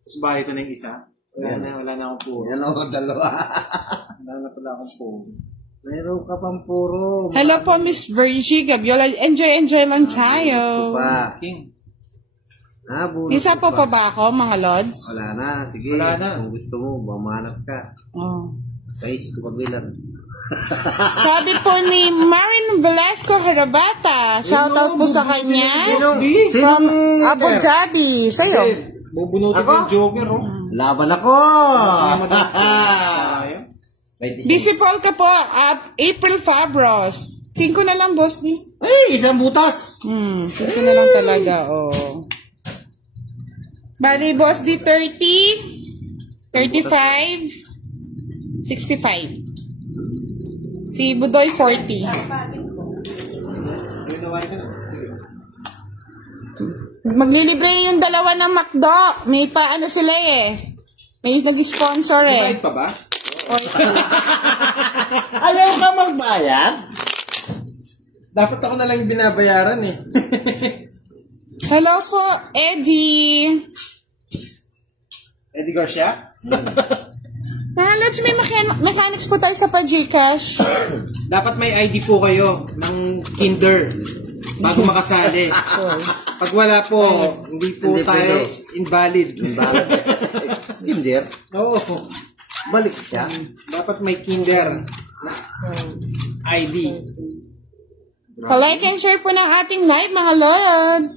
Tapos bahay ko na yung isa. Wala na akong puro. Yan ako, dalawa. Wala na pala akong puro. Meron ka pang puro. Hello po, Miss Virgie Gabiola. Enjoy lang tayo. Pa. King. Isa po pa ba ako, mga lods? Wala na. Sige. Wala na. Kung gusto mo, mamanap ka. Oh. Size ko pagbilan. Sabi po ni Marin Velasco Harabata. Shoutout po sa kanya. From Abu Dhabi. Sa'yo. Bubunutin Ako? yung Joker, oh. Laban ako! Busy Paul ka po. April Fabros. 5 na lang, boss. Ay, isang butas! 5 na lang talaga, oh. Bali, boss, di 30, 35, 65. Si Budoy, 40. Maglilibre yung dalawa ng McDo. May paano sila eh. May nag-sponsor eh. Bayad pa ba? Ayaw ka magbayad? Dapat ako na lang binabayaran eh. Hello po, Eddie. Eddie Garcia? Lods, may mechanics po tayo sa pa-Gcash. Dapat may ID po kayo ng Kinder bago makasali. Pag wala po, hindi tayo pwede. invalid. Kinder? Oo. Balik siya. Dapat may Kinder na ID. Pa-like and share po ng ating live, mga lods.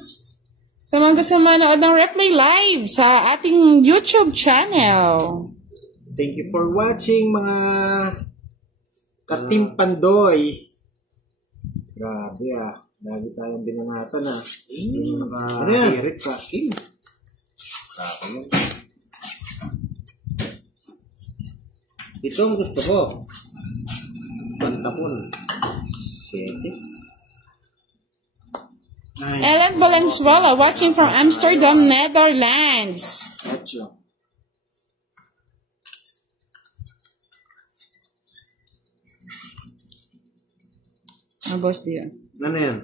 Sa mga gusto manood ng replay live sa ating YouTube channel. Thank you for watching, mga ka-Team Pandoy. Grabe ah. Lagi tayong binanatan ah. Naka-hirit pa. King. Ito ang gusto ko. Pantapon. 7. Ellen Valenzuela watching from Amsterdam, Netherlands. Echo. Boss Dio. Ano yan?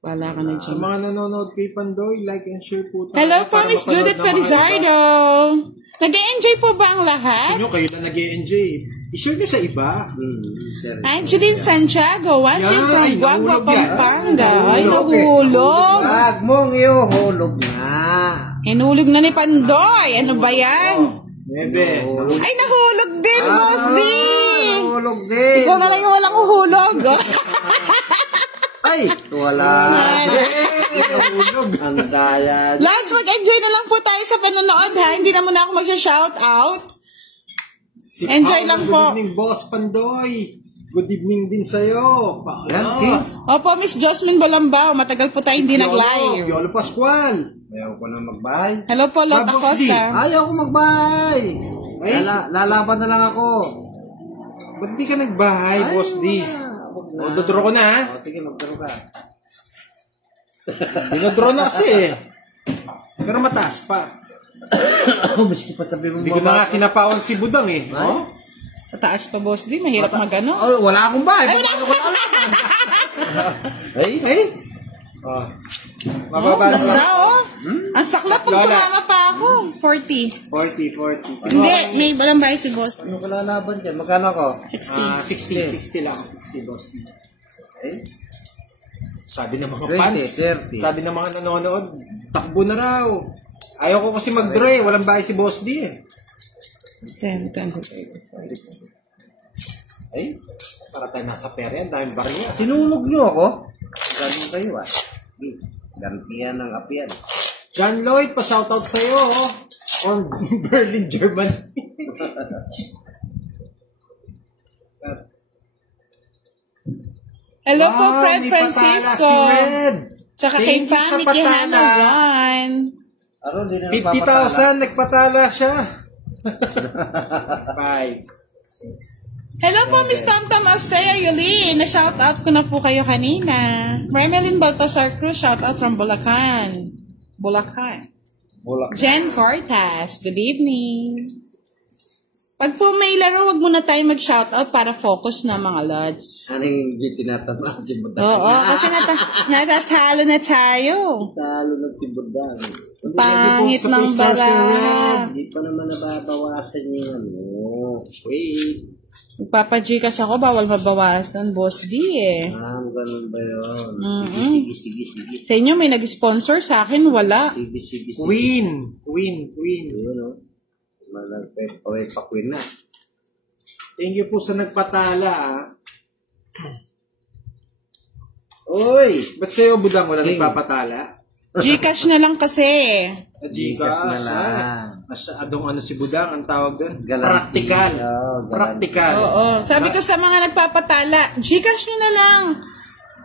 Wala ka na Sa dyan. mga nanonood kay Pandoy, like and share po tayo. Hello po, para Miss mapanood Judith ng mga Felizardo. Nag-enjoy po ba ang Gusto lahat? nyo, kayo na nag-i-enjoy. I-share nyo sa iba. Sir. Angeline Santiago watching Yan, from ay, Guagua, nahulog yan. Pampanga. Ay, Nahulog eh. nahulog. Wag mong iuhulog na. Hinulog na ni Pandoy. Ano ba yan? Bebe. Ay, nahulog din, Boss D. Nahulog din. Ikaw na lang yung walang uhulog. Ay, wala. Nahulog. Ang daya. Lods, mag-enjoy na lang po tayo sa panonood ha. Hindi na muna ako mag-shout out. Si Enjoy Paolo, lang po. Good evening, Boss Pandoy. Good evening din sa'yo. Yan, Paolo. King. Opo, Miss Josmin Balambao. Matagal po tayo hindi nag-live. Piolo Pascual. Ayaw ko na magbahay. Hello po, Lota Boss D. Costa. Ayaw ko magbahay. Ay. Lalaban na lang ako. Ba't di ka nagbahay, Boss D? O, dodro ko na, ha? O, sige, magdaro ka. Dinodro na kasi, eh. Pero mataas pa. Miski pa sabi mo Hindi ko na nga sinapawan si Budang, eh. Ay. Oh? Sa taas pa, Boss D. Mahirap magano. Oh, wala akong bahay. Paano ko alaman? Ay, Eh? Oh. Mababa na Ganda, lang. oh. Ang saklap pag Lola. sumama pa ako. 40. 40. Hindi, may balambay si Boss. ano ko lalaban dyan? Magkano ko? 60. 60 lang. 60, Boss D. Eh? Sabi ng mga 20, fans, 30. sabi ng mga nanonood, takbo na raw. Ayaw ko kasi mag-draw eh. Walang bahay si Boss D eh. 10, 10. Ay, para tayo nasa pera yan. Dahil bariya. Sinulog nyo ako? Galing kayo ah. Gantiyan ng apian. John Lloyd, pa-shoutout sa'yo. Oh. On Berlin, Germany. Hello po, Wow, Fred may Francisco. patala si Red. Tsaka kay Thank you sa Pamit patala. Kihanagan. Aro, di na nagpapatala. 50,000, nagpatala siya. 5, 6. Hello po, Miss Tamtam Australia Yulin. Na-shoutout ko na po kayo kanina. Remelin Baltasar Cruz, shoutout from Bulacan. Bulacan. Jen Cortas, good evening. Pag po may laro, wag muna tayo mag-shoutout para focus na mga lods. Ano yung hindi tinatamaan si Budang? Oo, kasi natatalo na tayo. Talo ng si Budang. Pangit ng bara. Hindi pa naman nababawasan yung ano. Wait. Magpapa-Gcash ako, bawal mabawasan, Boss D eh. Ganun ba yun? Sige. Sa inyo may nag-sponsor, sa akin wala. Sige. Queen. Yun, no? Pa-queen na. Thank you po sa nagpatala, ah. Uy! Ba't sa'yo, Budang, wala King. nagpapatala? Gcash na lang kasi. Gcash na lang. Masyadong ano si Budang, ang tawag doon? Galanti. Practical. Oh, Practical. Oo. Sabi ko sa mga nagpapatala, Gcash nyo na lang.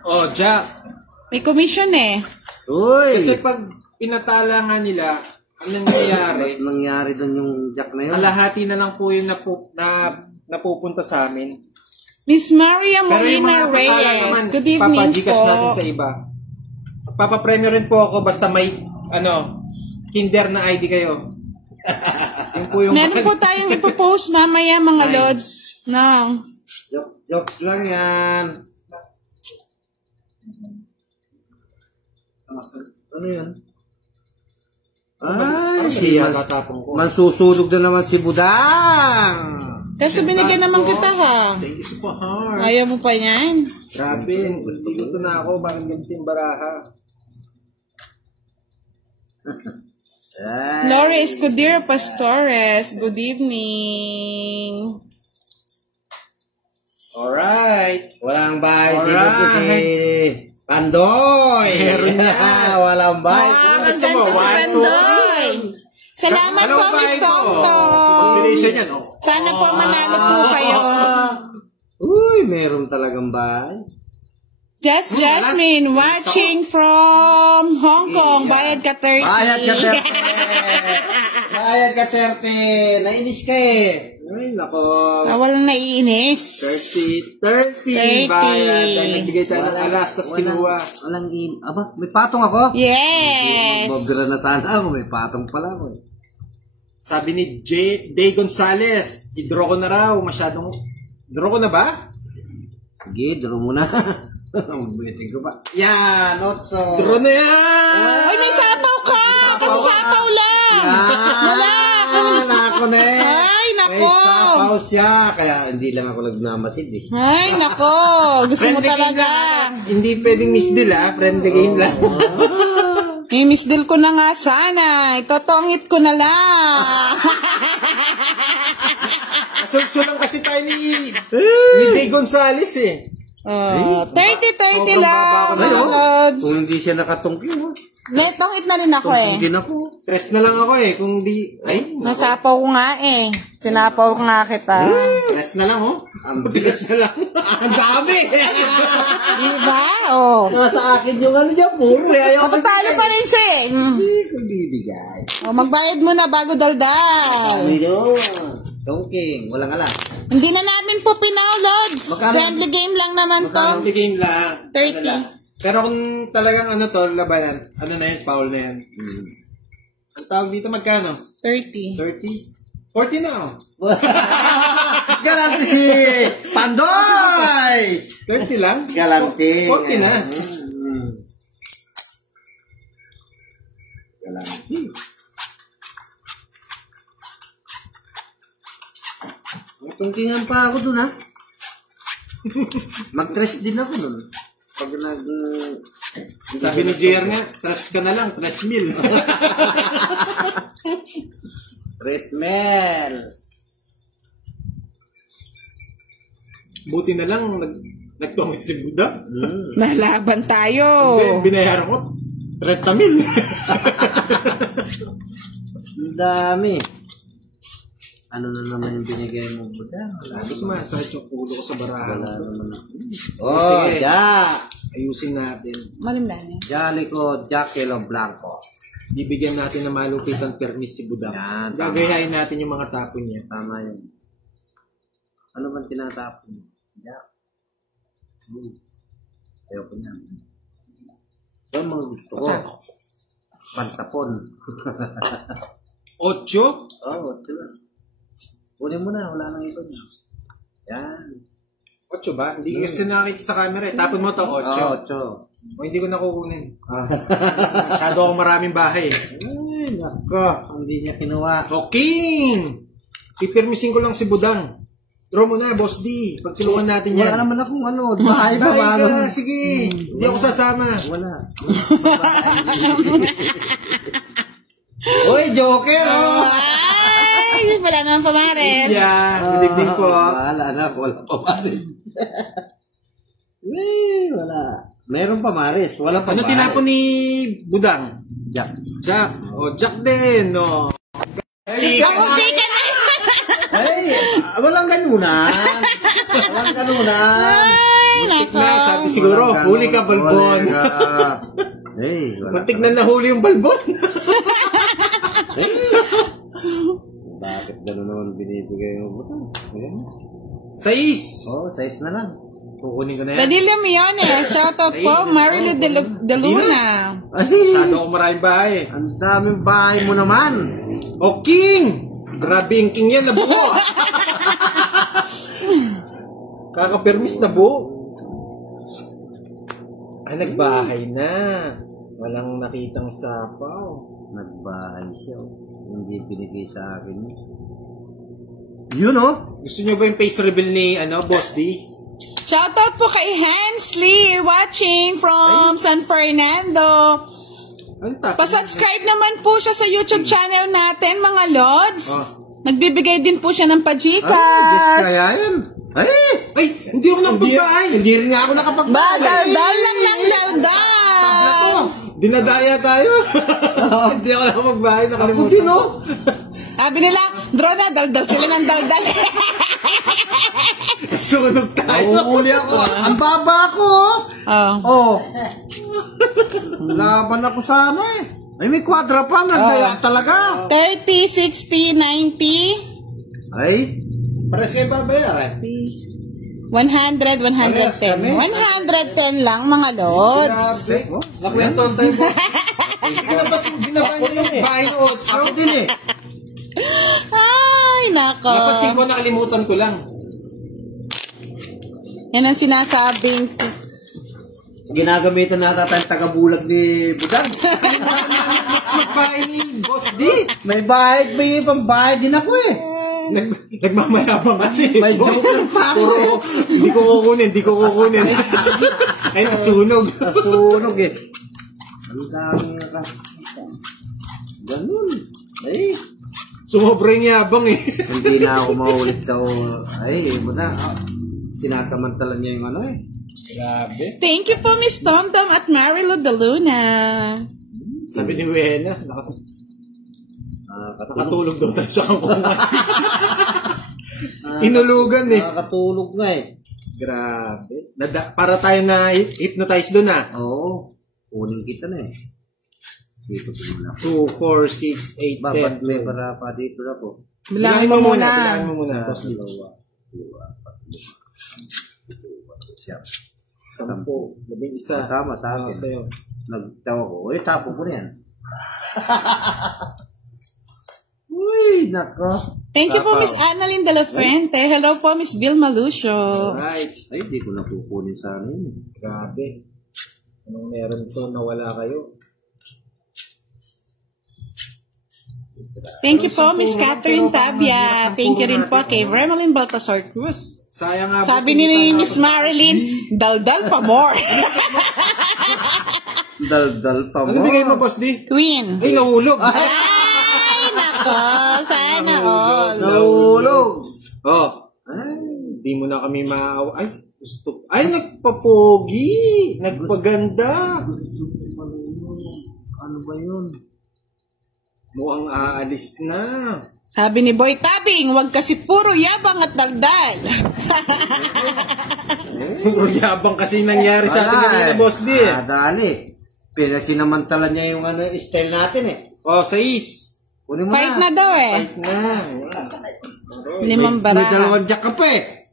Oh, Jack. May commission eh. Uy! Kasi pag pinatala nga nila, ang nangyayari, Nangyari doon yung jack na yun. kalahati na lang po yung napupunta sa amin. Miss Maria Pero yung Molina mga patala Reyes, naman, good evening papagikas po. natin sa iba. Papapremyo rin po ako basta may, kinder na ID kayo. Yun po yung Meron po tayong ipopost mamaya mga lods. No. Jokes lang yan. Ano yan? Ay, siya tatapong ko. Mansusunog na naman si Budang. Kasi binigyan naman kita ha. Thank you so much. Ayaw mo pa yan. Grabe, gusto na ako, parang ganito yung baraha. Lori Escudero Pastores, good evening. Alright. Walang bahay Alright. si Pandoy. Meron na. Walang bahay. gusto mo? Maganda si One, Pandoy. Salamat po, Miss Tonton. Combination yan, oh. Sana po manalo po kayo. Uy, meron talagang bahay. Just Jasmine, watching from Hong Kong. Bayad ka 30. Bayad ka 30. Bayad ka 30. Nainis ka eh. Ay, nako. Walang naiinis. 30 bayad. Dahil nagbigay tayo ng alas, tapos kinuha. Walang aba, may patong ako? Yes. Magbira na sana ako. May patong pala ako eh. Sabi ni Day Gonzales, i-draw ko na raw. Masyadong... Draw ko na ba? Sige, draw mo na. Bumitin ko pa. Yan, Otso. Draw na yan! Ay, may sapaw ka. Kasi sapaw lang. Wala. Nako na eh. Ay, nako. May sapaw siya. Kaya hindi lang ako nagnamasid eh. Ay, nako. Gusto mo Friendly game talaga. lang. Hindi pwedeng miss deal, ha? Friendly game lang. Miss deal ko na nga sana. Itotongit ko na lang. Sulsulang kasi tayo ni Day Gonzales, eh. 30-30 sobrang lang. baba ko na, mga no? lods. Kung hindi siya nakatungking mo. Tongit na rin ako eh. Tungking din ako. Tres na lang ako, eh. Kung di... Ay, Nasapaw ko nga eh. Sinapaw ko nga kita. tres na lang, oh. Ang Tres na lang. Ang dami! Diba? Oh. Sa akin yung ano dyan, puro. Ayaw ko. Matatalo pa rin siya eh. Hindi ko bibigay. Magbayad mo na bago daldal. Ano yun? Tungking. Walang alam. Hindi na namin po pinaw-loads. Magkano? Friendly game lang naman to. Friendly game lang. 30. Ano lang. Pero kung talagang ano to, labanan, ano na yun, foul na yan. Ang tawag dito magkano? 30. 30? 40 na, oh. Galanti si Pandoy! 30 lang? Galanti. 40 na. Galanti. Tungkingan pa ako dun ha. Mag-tres din ako dun. Pag Sabi ni JR nga, trash ka na lang, trash meal. Tresmel. Buti na lang, nagtungit si Buddha. Nalaban tayo. Hindi, binayaran ko, 30,000. Ang dami. Ano na naman yung binigay mo, Buddha? Gusto masakit yung ulo ko sa barahan. Wala naman. Oh, sige. Jack! Ayusin natin. Malimlan. Jalico Jackelo Blanco. Bibigyan natin ng malupitan permis si Buddha. Yan, tama. Gagayahin natin yung mga tapon niya. Tama yun. Ano man tinatapon mo? Jack. Ayoko niya. Ito ang mga gusto ko. Pantapon. 8? Oo, ito lang. Kunin mo na, wala nang iba niya. Yan. 8 ba? Hindi kasi nakikita sa camera eh. Tapon mo to, 8. Oo, 8. O hindi ko nakukunin. Masyado akong maraming bahay eh. Nako, hindi niya kinuha. Okay! Pipirmisin ko lang si Budang. Draw mo na, Boss D. Pagtulungan natin yan. Wala naman akong ano. Bahay pa ba? Ka, sige. Hindi ako sasama. Wala. Uy, Joker! Oh. Ay, wala naman pamares. Yeah, good evening po. Wala na, wala pa maris. Wala. Meron pa maris, wala pa Ano tinapon ni Budang? Jack. Jack. O, Jack din. O. Kaunti ka na. Ay, walang ganunan. Walang ganunan. Ay, nako. Na, sabi siguro, huli ka, balbon. Hey, wala. Muntik na nahuli yung balbon. Bakit gano'n naman binibigay mo? Ayan. 6. Oh, size na lang. Kukunin ko na yan. Danilo Miones, shoutout po, Marilu de Luna. Ay, Masyado ako maraming bahay. ang daming bahay mo naman. O, King! Grabe yung King yan, nabuo. Kakapermis na buo. Ay, nagbahay na. Walang nakitang sapaw. Nagbahay siya. Hindi binigay sa akin. Yun oh. Gusto nyo ba yung face reveal ni Boss D? Shoutout po kay Hensley, watching from San Fernando. Ano tapos? Pa-subscribe naman po siya sa YouTube channel natin, mga Lods. Oh. Nagbibigay din po siya ng Yes, pajikas. kaya yun. Ay! Ay, hindi ako nagbabahay. Hindi rin nga ako nakapagbahay. Daldal lang ng daldal. Dinadaya tayo. Hindi ako nakapagbahay. Ako Nakalimutan. din oh. Sabi nila, drone na, daldal sila ng daldal. Sunog tayo. Nauuli ako. Ang baba ko Oh. oh. Laban ako sana eh. Ay, may kwadra pa. Nagdaya talaga. 30, 60, 90, Ay. Pares kayo babayaran. 100, 110. 110 lang, mga Lods. Grabe. Nakwentuhan tayo. Hindi na ba yung bahay ng 8? Ako din eh. Ay, nako. Napansin ko, nakalimutan ko lang. Yan ang sinasabing. Ginagamitan nata tayong taga-bulag ni Budang. Yung bahay ni Boss D. May bahay, may pambahay din ako eh. Nagmamayabang kasi. May joker pa ako eh. Hindi ko kukunin. Ay, nasunog. Nasunog eh. Ang dami nakakita. Ganun. Ay. Sumobrang yabang eh. Hindi na ako maulit sa ay, muna. Sinasamantala niya yung ano eh. Grabe. Thank you po, Miss Tomtom at Marilu de Luna. Sabi ni Wena, nakatulog daw tayo sa kangkungan. Inulugan eh. Nakakatulog nga eh. Grabe. Para tayo na hypnotize doon ah. Oo. Kunin kita na eh. Dito po muna. 2, 4, 6, 8, 10. Babat may para pa dito na po. Bilangin mo muna. Bilangin mo muna. Dalawa. 10, 11. Tama sa akin. Sa'yo. Nagtawa ko. Uy, tapo ko na yan. Uy, nako. Thank you po, Miss Annalyn de la Fuente. Hello po, Miss Vilma Lucio. Alright. Ay, di ko na kukunin sana yun. Grabe. Anong meron to na wala kayo? Thank you po, Miss Catherine Tabia. Thank you rin po kay Remelin Baltasar Cruz. Sayang nga. Sabi ni Miss Marilyn, daldal pa more. Daldal pa mo. Ano bigay mo, Boss D? Queen. Ay, nahulog. Ay, nako. Sana all. Nahulog. Oh. Ay, Hindi mo na kami maawa. Ay, gusto. Ay, nagpapogi. Nagpaganda. ano ba yun? Mukhang aalis na. Sabi ni Boy Tabing, wag kasi puro yabang at daldal. Puro yabang kasi nangyari sa atin kanina, Boss D. Dali. Pinasinamantala niya yung ano, style natin eh. Oh, 6. Kunin mo Fight na daw eh. Fight na. Limang May baraha. dalawang jack ka pa eh.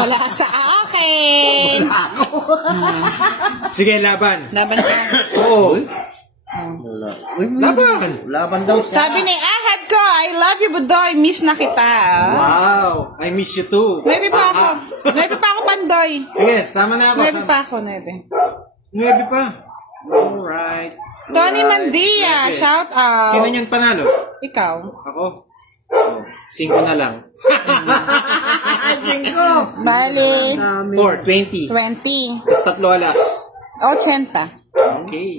Wala sa akin. Sige, laban. Laban ka. Oo. Wala. Uy, Laban. Laban daw siya. Sabi ni Ahad ko, I love you, Budoy. Miss na kita. Wow. I miss you too. Maybe pa ako. Maybe pa ako, Pandoy. Sige, sama na ako. Maybe pa ako, maybe. 9 pa. Alright. Tony Mandia, Okay. shout out. Sino niyan panalo? Ikaw. Ako? Oh, 5 na lang. 5. Bali, 4, 20. 20. Tapos 3 alas. 80. Okay.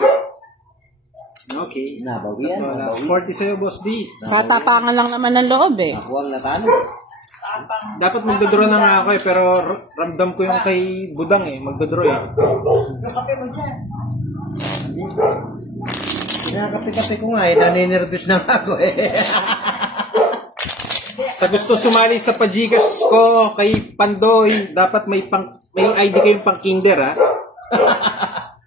Okay. Nabawian. 3 alas. 40 sa'yo, Boss D. Katapangan lang naman ng loob eh. Ako ang natalo. Dapat magdodraw na nga ako eh, pero ramdam ko yung kay Budang eh, magdodraw eh. Kinakape-kape ko nga eh, naninervous na ako eh. Sa gusto sumali sa pajigas ko kay Pandoy, dapat may ID kayong pang kinder ha.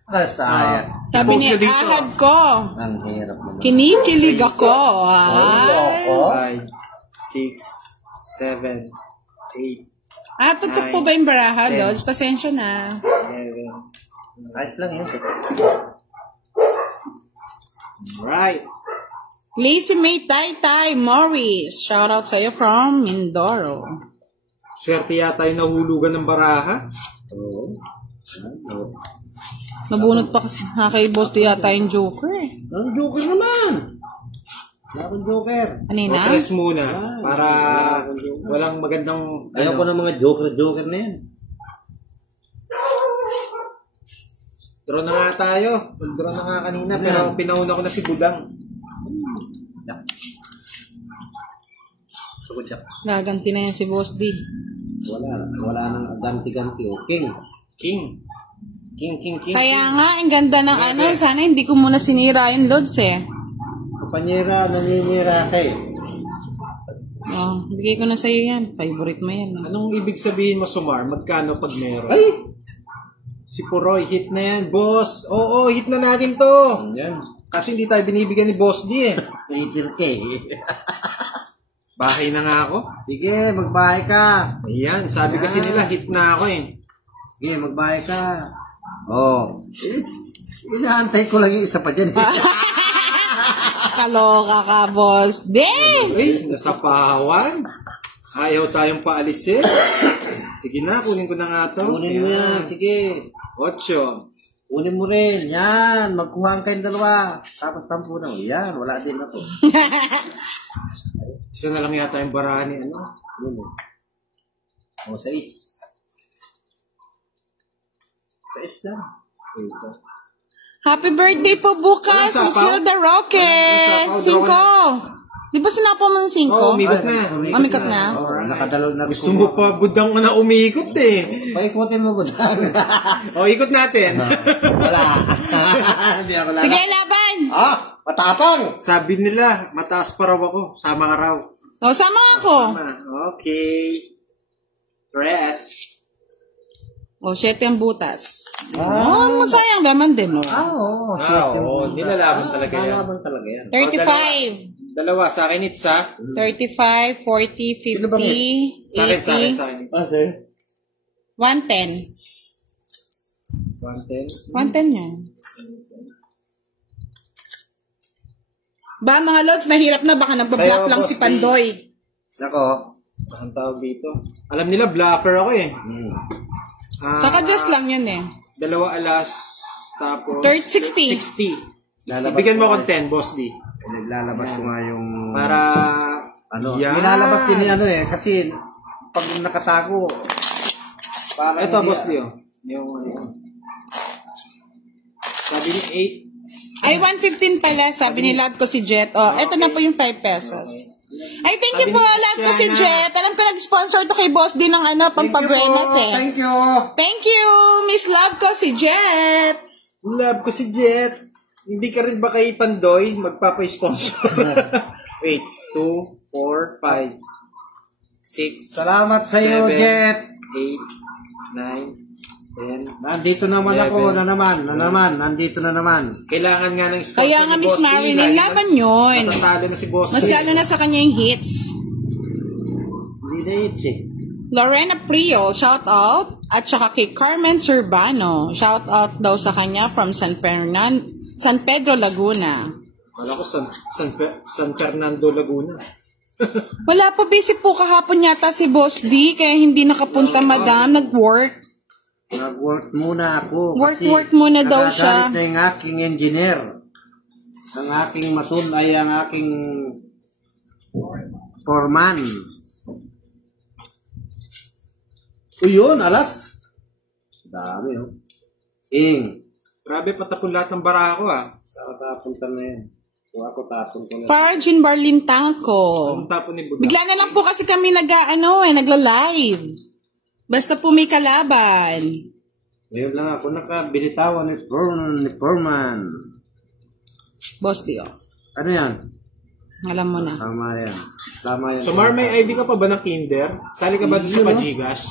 Sayang. Sabi Post niya, nyo dito. ahad ko. Ang hirap naman. Kinikilig ako. Ay. 5, 6, 7, 8, Tutok po ba yung baraha, Lods? Pasensya na. 11. Ayos lang yun. Right. Lazy May Tay Morris. Shout out sa'yo from Mindoro. Swerte yata yung nahulugan ng baraha. Oo. Nabunot pa kasi kay Boss di yata yung Joker eh. Ang joker naman. Wala akong joker. Kanina? Press muna para walang magandang Ayaw ko ng mga joker na yan. Draw na nga tayo. Draw na nga kanina pero pinauna ko na si Budang. Sugod siya. Gaganti na yan si Boss D. Wala nang ganti-ganti. O, king. King. Kaya nga, ang ganda ng ano, sana hindi ko muna sinira yung Lods eh. Kapanyera, naninira kay. Oh, bigay ko na sa'yo yan. Favorite mo yan. Anong ibig sabihin mo, Sumar? Magkano pag meron? Ay! Si Puroy, hit na yan, boss. Oo, hit na natin to. Yan. Kasi hindi tayo binibigyan ni Boss D eh. 80K. Bahay na nga ako. Sige, magbahay ka. Ayan, sabi kasi nila, hit na ako eh. Sige, magbahay ka. Oh. Inaantay ko lang yung isa pa dyan. Kaloka ka, Boss D. Uy, nasapawan. Ayaw tayong paalisin. Sige na, kunin ko na nga to. Kunin mo yan. Sige. 8. Kunin mo rin. Yan. Magkuhaan kayong dalawa. Tapos 10 na. Yan. Wala din ako. Isa na lang yata yung barahan ni ano. O, 6. 6 lang. Ito. Happy birthday po bukas, Walang Miss sapaw? Hilda Rocket. Walang sapaw, 5. Di ba sinapo mo ng 5? Oo, umikot na. Umikot na? Oh, nakadalaw na. Gusto mo pa Budang na umikot eh. Paikutin mo ba? O, ikot natin. Wala. Hindi ako lala. Sige, laban. Matapang. Sabi nila, mataas pa raw ako. Sama ka raw. O, sama ako. Sama. Okay. Press. O, 7 ang butas. Masayang naman din, o. Oo. Oo, nilalaban talaga yan. Nilalaban talaga yan. 35. Dalawa, sa akin it's ha. 35, 40, 50, Sa akin, sa akin, 80, sa akin. Sir? 110. 110. 110 yan. Ba, mga Lods, mahirap na. Baka nagbablock Sa'yo, lang Boss si Pandoy. Nako. Ang tawag dito. Alam nila, blocker ako eh. Saka just lang yun eh. 2 alas, tapos 60. 60. Bigyan mo akong 10, Boss D. Naglalabas ko nga yung... Para, yan. Nilalabas din ni ano eh. Kasi pag nakatago, parang Ito, hindi- Boss D, oh. Yung, sabi ni 8. Ay, 115 pala. Sabi ni love ko si Jet. Oh, eto na po yung 5 pesos. Ay, thank you po, love ko si Jet. Alam ko nag-sponsor to kay Boss din ng ano, pampabuenas eh. Thank you. Thank you, Miss Love ko si Jet. Love ko si Jet. Hindi ka rin ba kay Pandoy magpapa-sponsor? Wait, 2, 4, 5, 6, Salamat sa iyo, 7, Jet. 8, 9, 10. Nandito naman 11. ako, nandito na naman. Kailangan nga ng sponsor Kaya nga, ni Miss Boss D, Marilyn, lalo na- laban yun. Matatalo na si Boss Mas D. lalo na sa kanya yung hits. Hindi na eh. Lorena Priol, shout out. At saka kay Carmen Surbano, shout out daw sa kanya from San Pedro, Laguna. Wala ko San Fernando, Laguna. Wala po, busy po kahapon yata si Boss D, kaya hindi nakapunta madam, nag-work. Nag-work muna ako. Work muna daw siya. Nagagalit na yung aking engineer. Ang aking masun ay ang aking foreman. Yun, alas. Dami, oh. Grabe, patapon lahat ng bara ko, Saka tapunta na yan. Kung ako tapon ko na. Farjin Barlintanco. Anong tapon ni Budang? Bigla na lang po kasi kami nagla-live. Basta po may kalaban. Ngayon lang ako nakabinitawan ni foreman. Boss Dio. Ano yan? Alam mo na. Tama yan. Tama yan. So, Mar, may ID ka pa ba ng Kinder? Sali ka ba doon sa Pajigas?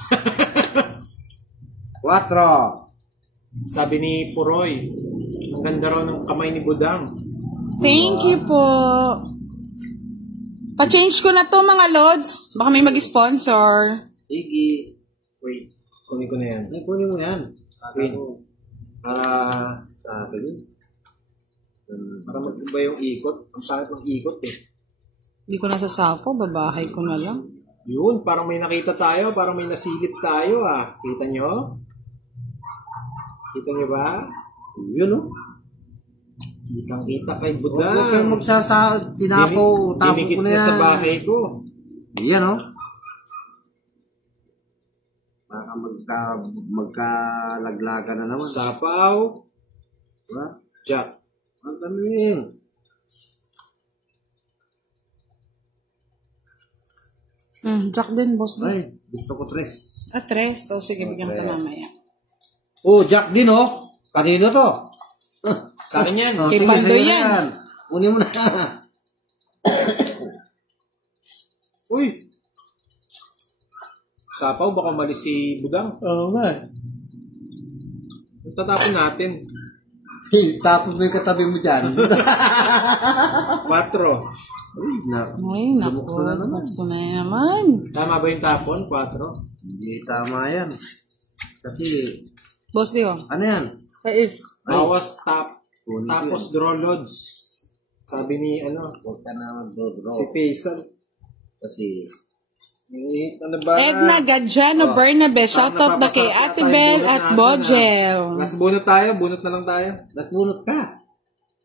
4. Sabi ni Puroy, ang ganda raw ng kamay ni Budang. Thank you po. Pa-change ko na to mga lods. Baka may mag-sponsor. Sige. Wait, kunin ko na yan. Ay, kunin mo yan. Wait. Sabi yun. Para mag-iba yung ikot. Ang sakit ng ikot Hindi ko nasasapo. Babahay ko na lang. Yun, parang may nakita tayo. Parang may nasilip tayo Kita nyo? Kita nyo ba? Yun, oh. Kitang-kita kay Huwag kang Budang. tinapo, tapo Dinikit ko na niya yan. sa bahay ko. Yan, oh. Baka magkalaglagan na naman. Sapaw. Diba? Jack. Ang taning. Jack din, boss din. Ay, gusto ko 3. 3. So, sige, bigyan ko mamaya. Oh, Jack din, oh. Kanino to? Sa akin yan. Oh, Kay sige, Pando sa'yo na yan. Kunin mo na. Uy! Sapaw, baka mali si Budang. Oo nga. Tatapon natin. Tapos mo yung katabi mo dyan. 4. Ay, naku. Bumukso na naman. Bumukso na naman. Tama ba yung tapon? 4? Hindi tama yan. Kasi, Boss Dio. ano yan? Is. Bawas top. Kunin ko Tapos yan. draw loads. Sabi ni Huwag ka na mag-draw. si Faisal. Kasi, Ano ba? Edna Gadjano Bernabe. Shoutout na kay Ate Bel at Bojel. Mas bunot tayo. Bunot na lang tayo. nasbunot ka.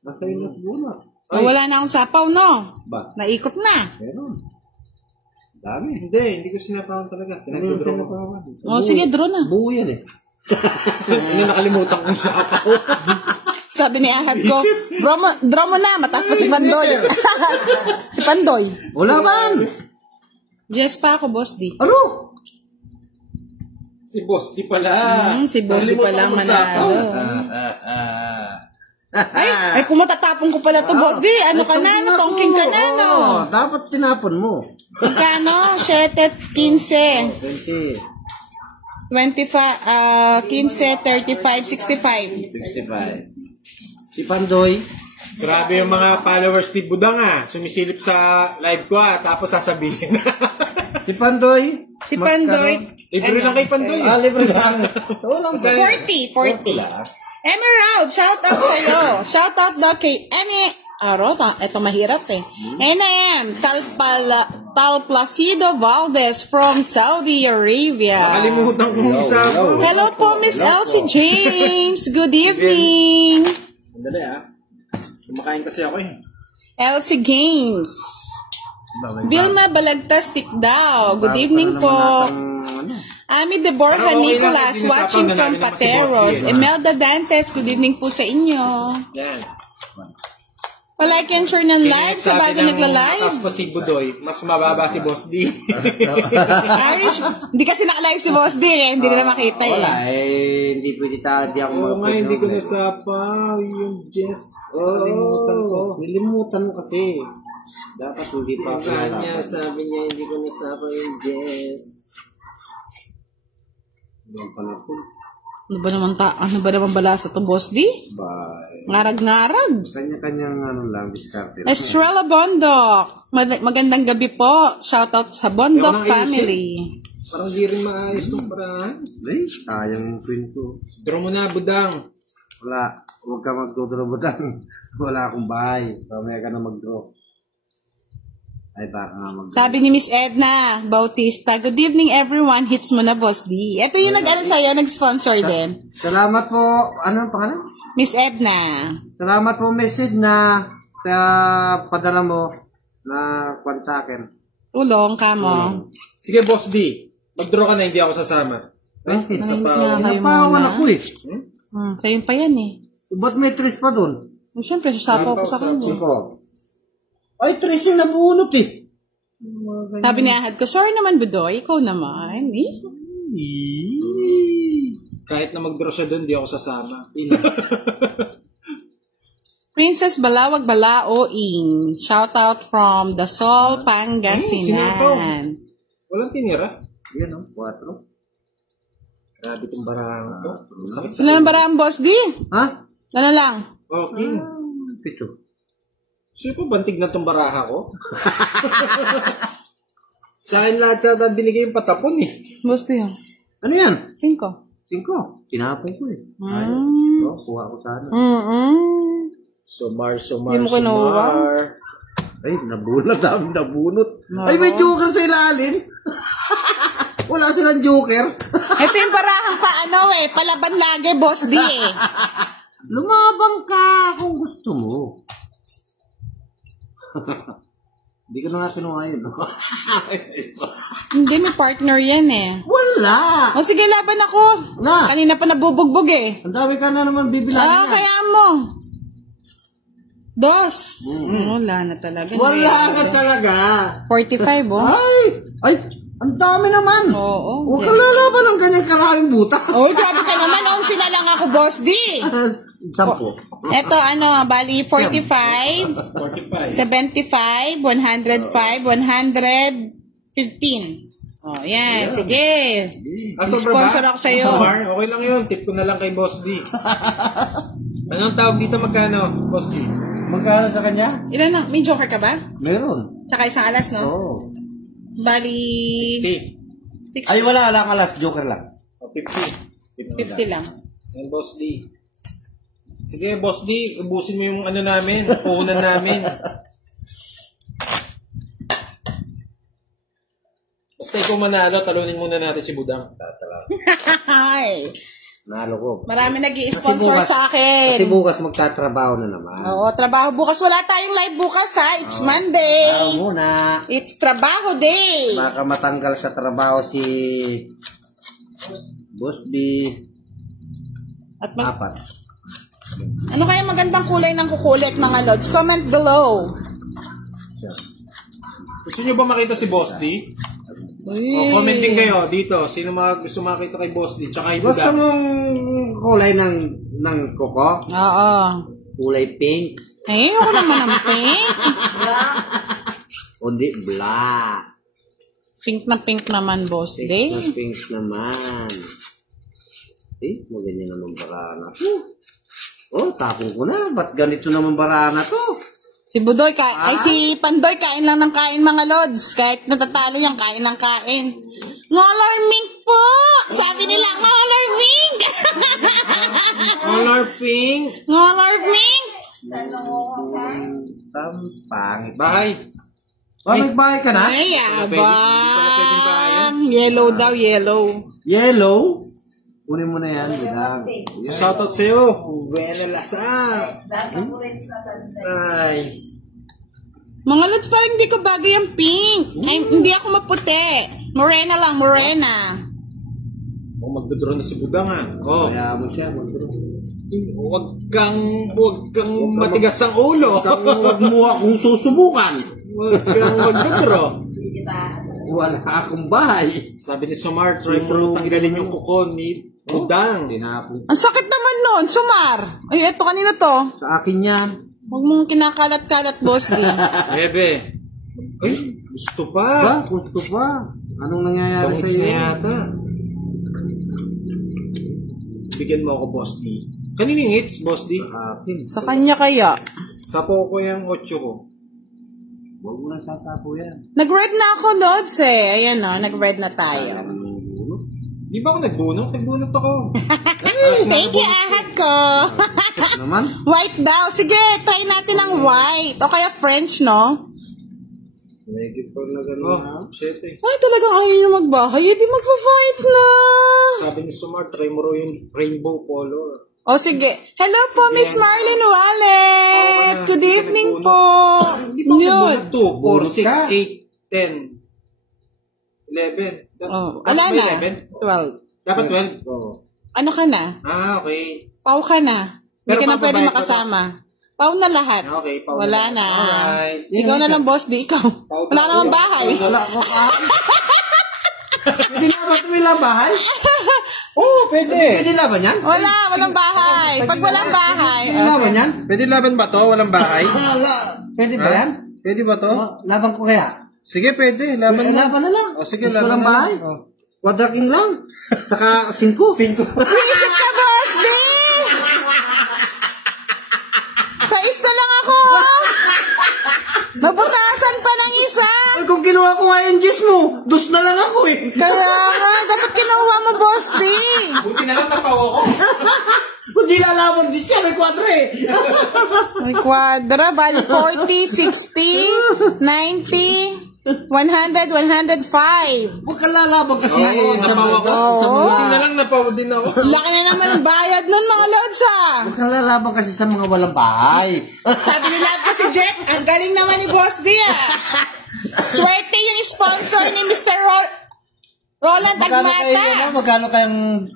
Nasa yung nasbunot. Wala na akong sapaw, no? Ba? Naikot na. Meron. Dami. Hindi ko sinapawan talaga. Pinag-draw ko. O, sige, draw na. Buo yan eh. Hindi nakalimutan kong sapaw. Sabi ni Ahad ko, draw mo na. Mataas pa si Pandoy. Si Pandoy. Wala man. Yes pa ako, Boss D. Ano? Si Boss di pala. Si Boss D pala ang manalo. Ay, kung matatapon ko pala to, Boss D. Ano ka na? Ano, tongking ka na, no? Dapat tinapon mo. Magkano? 7, 15. Kasi, 25, 15, 35, 65. 65. Si Pandoy, Grabe yung mga followers ni Budang Sumisilip sa live ko tapos sasabihin. si Pandoy. Si Pandoy. Libre lang kay Pandoy. Libre lang. Walang 40. Emerald, shout out sa'yo. Shout out daw kay Rota. Ito mahirap NM, Tal Placido Valdez from Saudi Arabia. Nakalimutan kong isa po. Hello po, Miss Elsie James. Good evening. Sandali Kumakain kasi ako Elsie Games. Vilma Balagtas Tikdao. Good evening po. Ami de Borja Pero okay lang, Nicolas hindi watching nasapaw, from nanalo naman si Pateros. Boss D, Imelda Dantes, good evening po sa inyo. Yan. Palike and share ng live sa bago Mataas nagla-live. pa si Budoy, mas mababa si Boss D. Irish, hindi kasi naka-live si Boss D hindi nila makita Wala hindi pwede tayo. Di ako Oo nga, hindi ko nasapaw. Yung Jess. Nalimutan ko. Nilimutan mo kasi. Dapat hindi pa ako nalaman. Sabi niya, hindi ko nasapaw yung Jess. Ano ba naman bala sa to, Boss D? Bye. Ngarag-ngarag. Kanya-kanyang diskarte. Estrella Bondok. Magandang gabi po. Shoutout sa Bondok Ayaw nang family. Parang di rin maayos ng paraan. Ay, sayang yung print ko. Draw mo na, Budang. Wala. Huwag ka magdodraw butang. Wala akong bahay. Mamaya ka na mag-draw. Ay, baka nga mag-draw. Sabi ni Miss Edna Bautista, good evening everyone. Hits mo na, Boss D. Ito yung nag-ano sa'yo, nag-sponsor din. Salamat po. Ano ang pangalan? Miss Edna. Salamat po, message na. sa padala mo na kwan sa akin. Tulong ka mo. Sige, Boss D. Mag-draw ka na, hindi ako sasama. Ay, isa pa. Napawan ako eh. Sa'yo pa yan eh. Ba't may tres pa doon? Siyempre, sasapaw ko sa kanya. Siko. Ay, tres yung nabunot eh. Sabi ni Ahad ko, sorry naman, Budoy. Ikaw naman. Eh? Kahit na mag-draw siya doon, hindi ako sasama. Princess Balawag Balaoing. Shout out from Dasol, Sino to? Pangasinan. Walang tinira. Yan o, 4. Grabe itong barang to. Sakit Sila ng barang, Boss D? Ha? Ano lang? Oh, King. 7. Sino po bantig na itong baraha ko? Sa akin lahat siya binigay yung patapon eh. Boss D, oh. Ano yan? 5. 5. Tinapon ko eh. Mm. Kuha ko sana. Sumar. Hindi mo kinuha? Ay, nabunot. Nabunot. Ay, may joker sa ilalim. Wala silang joker. Ito yung barahang palaban lagi, Boss D eh. Lumabang ka kung gusto mo. Hindi ko na nga kinuha yun. Hindi, may partner yan eh. Wala. O sige, laban ako. Na. Kanina pa nabubugbog eh. Ang dami ka na naman bibilangin yan. Kaya mo. 2. Wala na talaga. Wala ka talaga. 45, oh. Ay, ang dami naman. Oo. Huwag ka lalaban ng kanyang karaming butas. Oh, grabe ka naman. Sila lang ako, Boss D. 10. Eto, bali 45, 75, 105, 115. Oh, yan. Sige. Sponsor ako sa'yo. Sumar, okay lang yun. Tip ko na lang kay Boss D. Anong tawag dito magkano, Boss D? Magkano sa kanya? Ilan na? May joker ka ba? Meron. Tsaka isang alas, no? Oo. Bali... 60. 60. Ay, wala ka last joker lang. 50. 50 lang. Yan, Boss D. Sige, Boss D, ubusin mo yung namin, puhunan namin. Basta ikaw manalo, talunin muna natin si Budang. Ay. Nalo ko. Marami nag-i-sponsor sa akin. Kasi bukas magtatrabaho na naman. Oo, trabaho bukas. Wala tayong live bukas, ha? It's Monday. Muna. It's trabaho day. Baka matanggal sa trabaho si Boss B. At 4. ano kaya magandang kulay ng kukulit, mga lods? Comment below. Gusto nyo ba makita si Boss D? Comment din kayo dito. Sino mga gusto makita kay Boss D? Tsaka yung Gusto Budang. mong kulay ng koko? Oo. Kulay pink? Eh, ako naman ang pink. O di, black. Pink na pink naman, Boss D. Pink naman. Eh, maganyan naman barana. Oh, tapon ko na. Ba't ganito naman barana to? Si Budoy, si Pandoy, kain lang ng kain, mga lods. Kahit natatalo yan, kain ng kain. Ngolor mink po! Sabi nila, ngolor mink! Color pink. Ngolor mink! Tampang. Bahay. May bahay ka na? Ay, Hindi pala pwedeng bayan. Yellow daw, yellow. Yellow? Kunin mo na yan, Budang. Shoutout sa'yo. Buena lasa. Ay. Mga lods, parang hindi ko bagay ang pink. Ay, hindi ako maputi. Morena lang, morena. Magdodraw na si Budang ha. Kaya mo siya. Huwag kang matigas ang ulo. Huwag mo akong susubukan. Huwag kang magdodraw. Wala akong bahay. Sabi ni Sumar, try mo tanggalin yung kuko ni Budang. Tinapon. Ang sakit naman nun, Sumar. Ay, eto, kanina to. Sa akin yan. Huwag mong kinakalat-kalat, Boss D. Bebe. Ay, gusto Ba? pa. Gusto pa. Anong nangyayari Pangits sa'yo? na yata. Bigyan mo ako, Boss D. Kanining hits, Boss D? Akin. Sa kanya kaya. Sapo ko yung 8 ko. Huwag mo na sasapo yan. Nag-red na ako, Lods eh. Ayan o, nag-red na tayo. Di ba ako nagbunot? Nagbunot ako. Thank you, ahat ko. Naman? White daw. Sige, try natin ang white. O kaya French, no? Medyo pa na gano'n Oh, shit eh. Ay, talagang ayaw nyo magbahay. Di magpa-white na. Sabi ni Sumar, try mo raw yung rainbow color. O sige. Hello po, Miss Marlene Wallet. Good evening po. Hindi pa Nude. 2, 4, 6, 8, 10, 11. Oh, Dapat ala ba na. 11? 12. Dapat 12? Oo. Ano ka na? Okay. Pau ka na. Hindi Pero ka na pwede papabayad pa makasama. Pau na lahat. Okay, Paul. Wala na. Alright. Ikaw na lang, boss. Di ikaw. Wala namang bahay. Wala ko ka. Pwede na ba tumilang bahay? Oo, pwede. Pwede laban yan? Walang bahay. Pag walang bahay. Pwede laban yan? Pwede laban ba to? Walang bahay? Pwede ba yan? Pwede ba to? Laban ko kaya? Sige, pwede. Laban na. Laban na lang. O, sige, Gusto laban ng na bahay? lang. O. Quadraking lang. Saka 5. 5. Visit ka, boss. Di. Sa isa lang ako. Mabutasan pa ng isa. Ay, kung kinuha ko nga yung gis mo, 2 na lang ako eh. Kaya nga, dapat kinuha mo, boss. Di. Buti na lang napawo ko. Kung di lalaban din siya, may 4 eh. May kwadra. Bali 40, 60, 90, 100, 105. Huwag ka lalaban kasi Oo, sa napawa ko. sa Oo. Buti na mga... lang napawo din ako. Laki na naman ang bayad nun, mga lods, ha. Huwag ka lalaban kasi sa mga walang bahay. Sabi nila kasi, Jet, ang galing naman ni Boss D, ah. Swerte yung sponsor ni Mr. Roland Agmata. Magkano kayang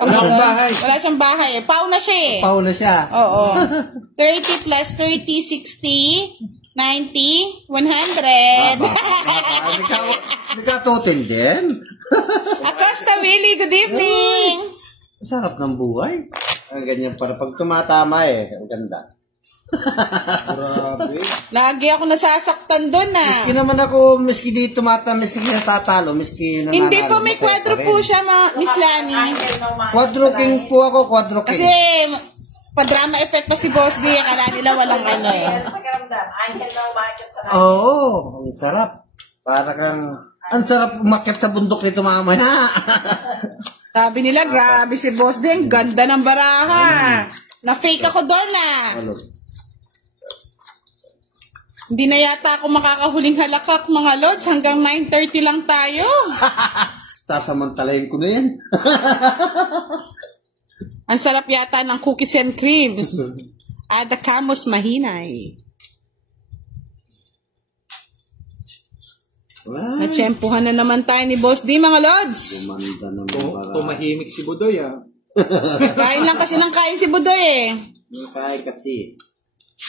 Wala akong bahay. Wala siyang bahay. Pau na siya eh. paula siya? Oo. 30 plus 30, 60, 90, 100. Nagkatotin din. Acosta Willie, good evening. Sarap ng buhay. Ang ganyan para pag tumatama eh. Ang ganda. Grabe. Lagi ako nasasaktan doon ah. Miski naman ako, miski di tumatama, miski natatalo, miski nananalo. Hindi po, may masaya kwadro pa rin. po siya, Miss Lani. Quadro king po ako, quadro king. Kasi, pa-drama effect pa si Boss D. Akala nila walang ano eh. Oo, ang sarap. Para kang, ang sarap umakyat sa bundok nito mamaya. Sabi nila, grabe si Boss D. Ang ganda ng baraha. Na-fake ako doon ah. Ano? Hindi na yata ako makakahuling halakak mga lods. Hanggang 9:30 lang tayo. Sasamantalayin ko na yan. Ang sarap yata ng cookies and creams. Ada Camus Mahinay. Natsyempuhan na naman tayo ni Boss D, mga lods. Gumanda naman para. Tumahimik si Budoy ah. Kain lang kasi ng kain si Budoy eh. Kaya kasi.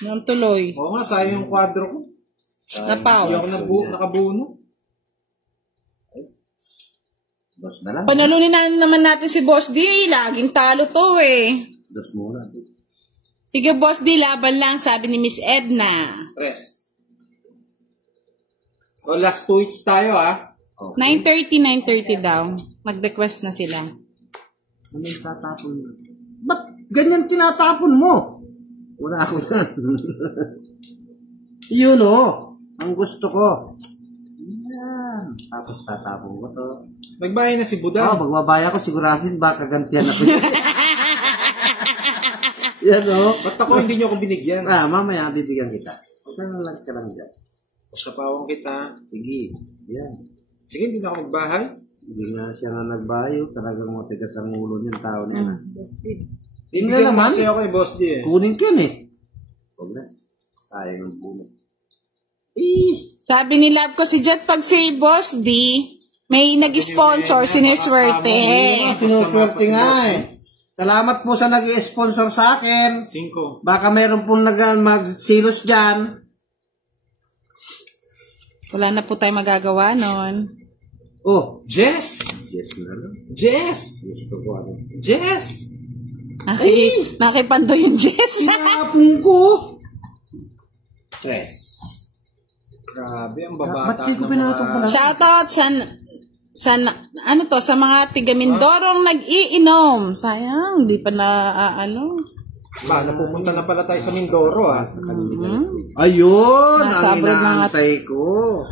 Nang tuloy. Oo nga, sayang yung kwadro ko. Napaw. Hindi ako nakabuno. Dos na lang. Panalunin na naman natin si Boss D. Laging talo to eh. Dos muna. Sige Boss D, laban lang, sabi ni Miss Edna. Press. So, last 2 weeks tayo ah. 9:30, 9:30 daw. Mag-request na sila. Ano yung tatapon mo? Ba't ganyan tinatapon mo? Wala ako yan. Yun o. Ang gusto ko. Yan. Tapos tatapon ko to. Nagbahay na si Buda. Magbabaya ko siguradin baka gantihan ako yan. Yan o. Ba't ako hindi nyo ako binigyan? Mamaya bibigyan kita. Relax ka lang dyan. Sapawang kita. Sige. Yan. Sige, hindi na ako magbahay. Hindi nga siya nga nagbayo. Talagang matigas ang ulo niyang tao niya. Hindi nga naman. kasi ako kay Boss D eh. Kunin ko yun eh. Huwag na. Sayang ang bunot. Sabi ni Love ko si Jet, pag si Boss D, may nag-sponsor, siniswerte. Sinuswerte nga eh. Salamat po sa nag-sponsor sa akin. 5. Baka meron pong magsilos dyan. Wala na po tayo magagawa nun. Oh. Jess! Yes na lang. Jess! Gusto ko ano. Jess! Nakipando yung Jess. Tinapong ko. Stress. Grabe, ang Ba't babata di ko pinatong pala? Shoutout sa mga tiga Mindorong nag-iinom. Sayang, di pa na Ba, napupunta na pala tayo sa Mindoro ah. Ayun! Nasa Ang abroad na nga. inaantay ko.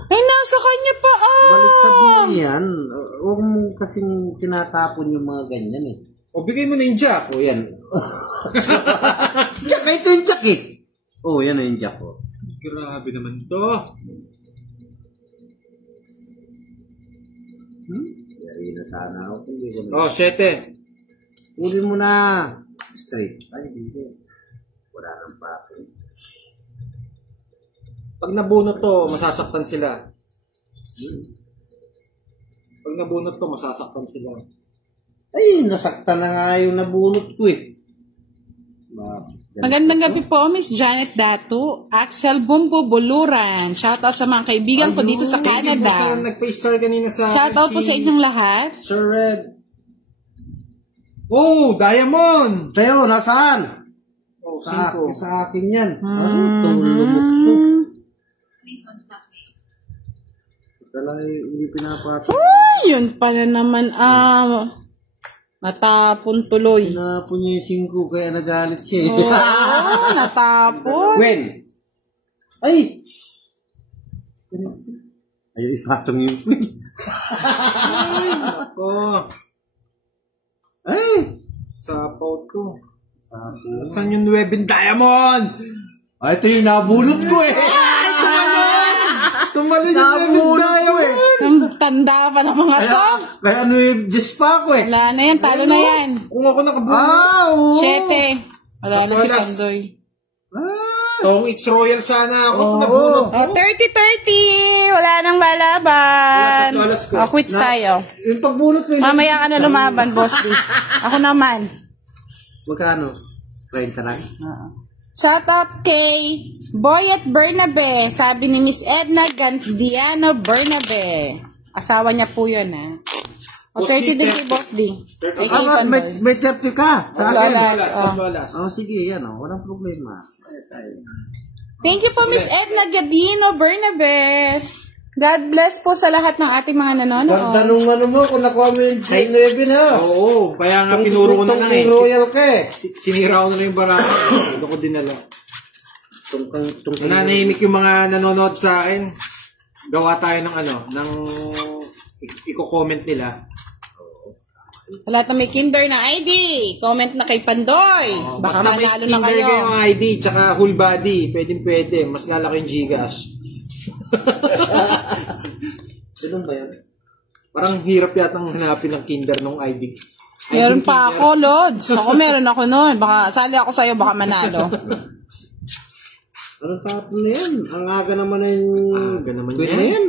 Ay, nasa kanya pa Baliktad mo yan. Huwag mo kasing tinatapon yung mga ganyan eh. O, bigay mo na yung jack. O yan. Jack, ito yung jack eh. Oh, yan na yung jack oh. Grabe naman to. Yari na sana ako. Hindi ko na. Oh, 7. Uli mo na. Straight. Ay, hindi. Wala nang pake. Pag nabunot to, masasaktan sila. Pag nabunot to, masasaktan sila. Ay, nasaktan na nga yung nabunot ko eh. Magandang gabi po, Miss Janet Datu. Axel Bumbo Buluran. Shoutout sa mga kaibigan ko dito sa Canada. Nagpa-star kanina sa Shoutout po sa inyong lahat. Sir Red. Oh, Diamond! Tayo, nasaan? Oh, Sa akin yan. Ano itong lumukso? Talaga hindi pinapatay. Yun pala naman, natapon tuloy. Pinapon niya yung 5 kaya nagalit siya eh. Oo, natapon. When? Ay! Ayaw ipatong yung Gwen. Oh, Ay! sapaw to. Saan yung 9 Diamond? Ay, ito yung nabulot ko eh. Tumalon yung 9 Diamond. Ang tanda pa ng mga to. Kaya ano yung Diyos pa ako eh. Wala na yan, talo na yan. Kung ako nakabunot. Oo. 7. Wala na si Pandoy. Tong it's royal sana ako. Kung nabunot. Oh, 30-30. Wala nang malaban. Wala, alas ko. Oh, quits tayo. Yung pagbulot ko Mamaya ka na lumaban, boss. Ako naman. Magkano? 30 lang. Shoutout kay Boy at Bernabe. Sabi ni Miss Edna Gandiano Bernabe. Asawa niya po yun, ha? O, 30 din kay Boss D. Ay, kay Pandoy. May 30 ka. Sa akin. Walas. Sige, yan o. Walang problema. Thank you po, Miss Edna Gadino Bernabe. God bless po sa lahat ng ating mga nanonood. Tanong ano mo kung nakuha mo yung J11 ha. Oo, kaya nga pinuro ko na lang eh. Royal ka eh. Sinira ko na lang yung barako. Ito ko dinala. Nananahimik yung mga nanonood sa akin. Gawa tayo ng ng i-comment nila. Sa lahat na may Kinder na ID, comment na kay Pandoy. Baka manalo na kayo. Basta yung ID, tsaka whole body. Pwede. Mas lalaki yung Gcash. Sino ba yan? Parang hirap yatang hanapin ng Kinder ng ID. Meron pa ako, Lods. Ako meron ako nun. Baka sali ako sa'yo, baka manalo. Anong tapon na yan? Ang aga naman na yung... Aga naman Queen yan. na yan.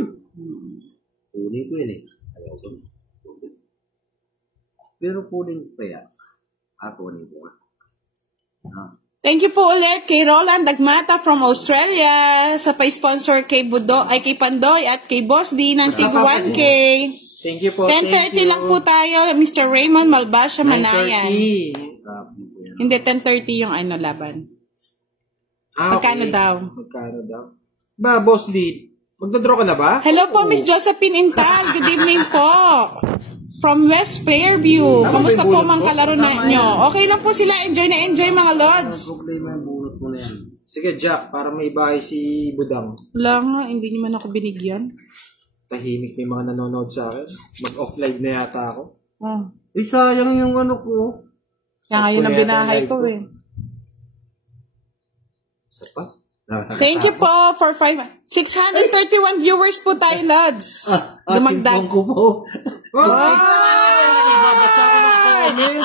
Kunin ko yan eh. Ayaw ko. Pero kunin ko kaya. Kunin ko nga. Thank you po ulit kay Roland Dagmata from Australia sa pa-sponsor kay kay Pandoy at kay Boss D ng Tig 1K. Thank you po. 10:30 lang po tayo, Mr. Raymond Malbasha Manayan. 9:30. Hindi, 10:30 yung laban. Magkano daw? Ba, Boss D, magdodraw ka na ba? Hello po, Miss Josephine Intal. Good evening po. From West Fairview. Kamusta po mga kalaro na nyo? Okay lang po sila. Enjoy na enjoy mga Lods. Problema yung bulot mo na yan. Sige, Jack, para may bahay si Budang. Wala nga, hindi naman ako binigyan. Tahimik na yung mga nanonood sa akin. Mag-off-live na yata ako. Oh. Sayang yung ko. Kaya ngayon ang binahay ko eh. Isa pa? Thank you po for 631 viewers po tayo, Lods. Dumagdag. ko po.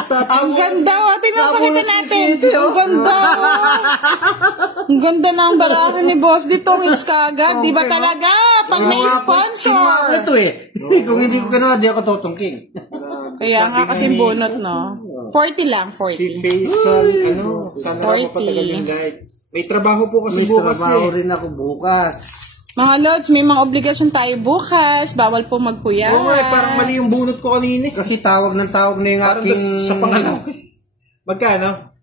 Ang ganda. Tingnan pakita natin. Ang ganda. Ang ganda ng barahan ni Boss. Dito hits kagad. Di ba talaga? Pag may sponsor. Ito eh. Kung hindi ko gano'n, di ako tutungking. Kaya nga kasi bunot, no? 40 lang, 40. Si Faisal, sana ako patagal yung live. May trabaho po kasi bukas trabaho eh. rin ako bukas. Mga Lods, may mga obligasyon tayo bukas. Bawal po magpuyat. Oo nga, parang mali yung bunot ko kanina. Kasi tawag na yung Parang aking... sa pangalaw. Magkano?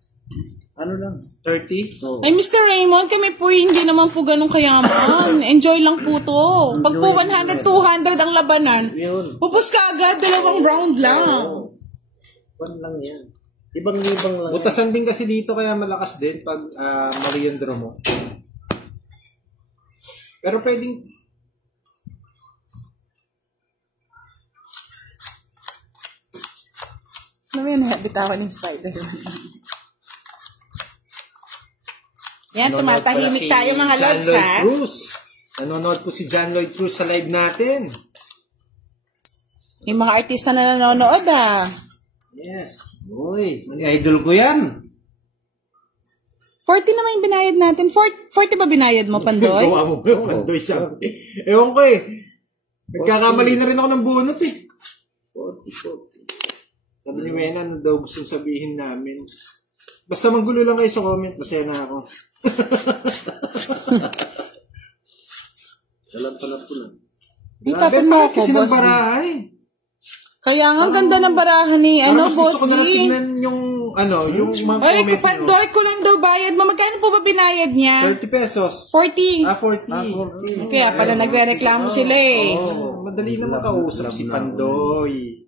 Ano lang? 30? Oh. Ay, Mr. Raymond, kami po hindi naman po ganun kayaman. Enjoy lang po to. Pag po 100, 200 ang labanan, Yun. pupus ka agad, 2 round lang. Pan lang yan. Ibang-ibang lang. Butasan din kasi dito kaya malakas din pag mali yung draw mo. Pero pwedeng... Ano yun, bitawan ng spider. Yan, tumatahimik tayo mga Lods, ha? Nanonood po si John Lloyd Cruz sa live natin. May mga artista na nanonood, ha? Yes. Uy, idol ko yan. 40 naman yung binayad natin. 40 ba binayad mo, Pandoy? Gawa mo yung Pandoy sabi. Ewan ko eh. Nagkakamali na rin ako ng bunot eh. 40. Sabi ni Wena, ano daw gusto sabihin namin. Basta manggulo lang kayo sa comment. Masaya na ako. Talag ko lang. Itapon mo ako, kasi ng boss. barahay. Kaya nga, ganda ng barahan ni, Mas boss gusto ko na D. tingnan yung, yung mga Ay, comment nyo. Pandoy ko lang daw bayad mo. Magkano po ba binayad niya? 30 pesos. 40. 40. Kaya pala nagre-reklamo sila eh. Madali naman kausap si Pandoy.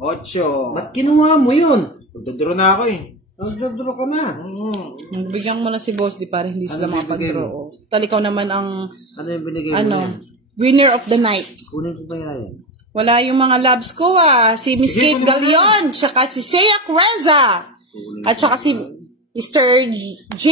8. Ba't kinuha mo yun? Magdodro na ako eh. Nagdodro ka na. Bigyan mo na si boss di para hindi sila makapag-draw. Talikaw naman ang, Ano yung binigay mo? winner of the night. Kunin ko ba yan? Wala yung mga labs ko Si Miss Sige, Kate Galion, tsaka si Seiya Creza, at tsaka si Mr. J.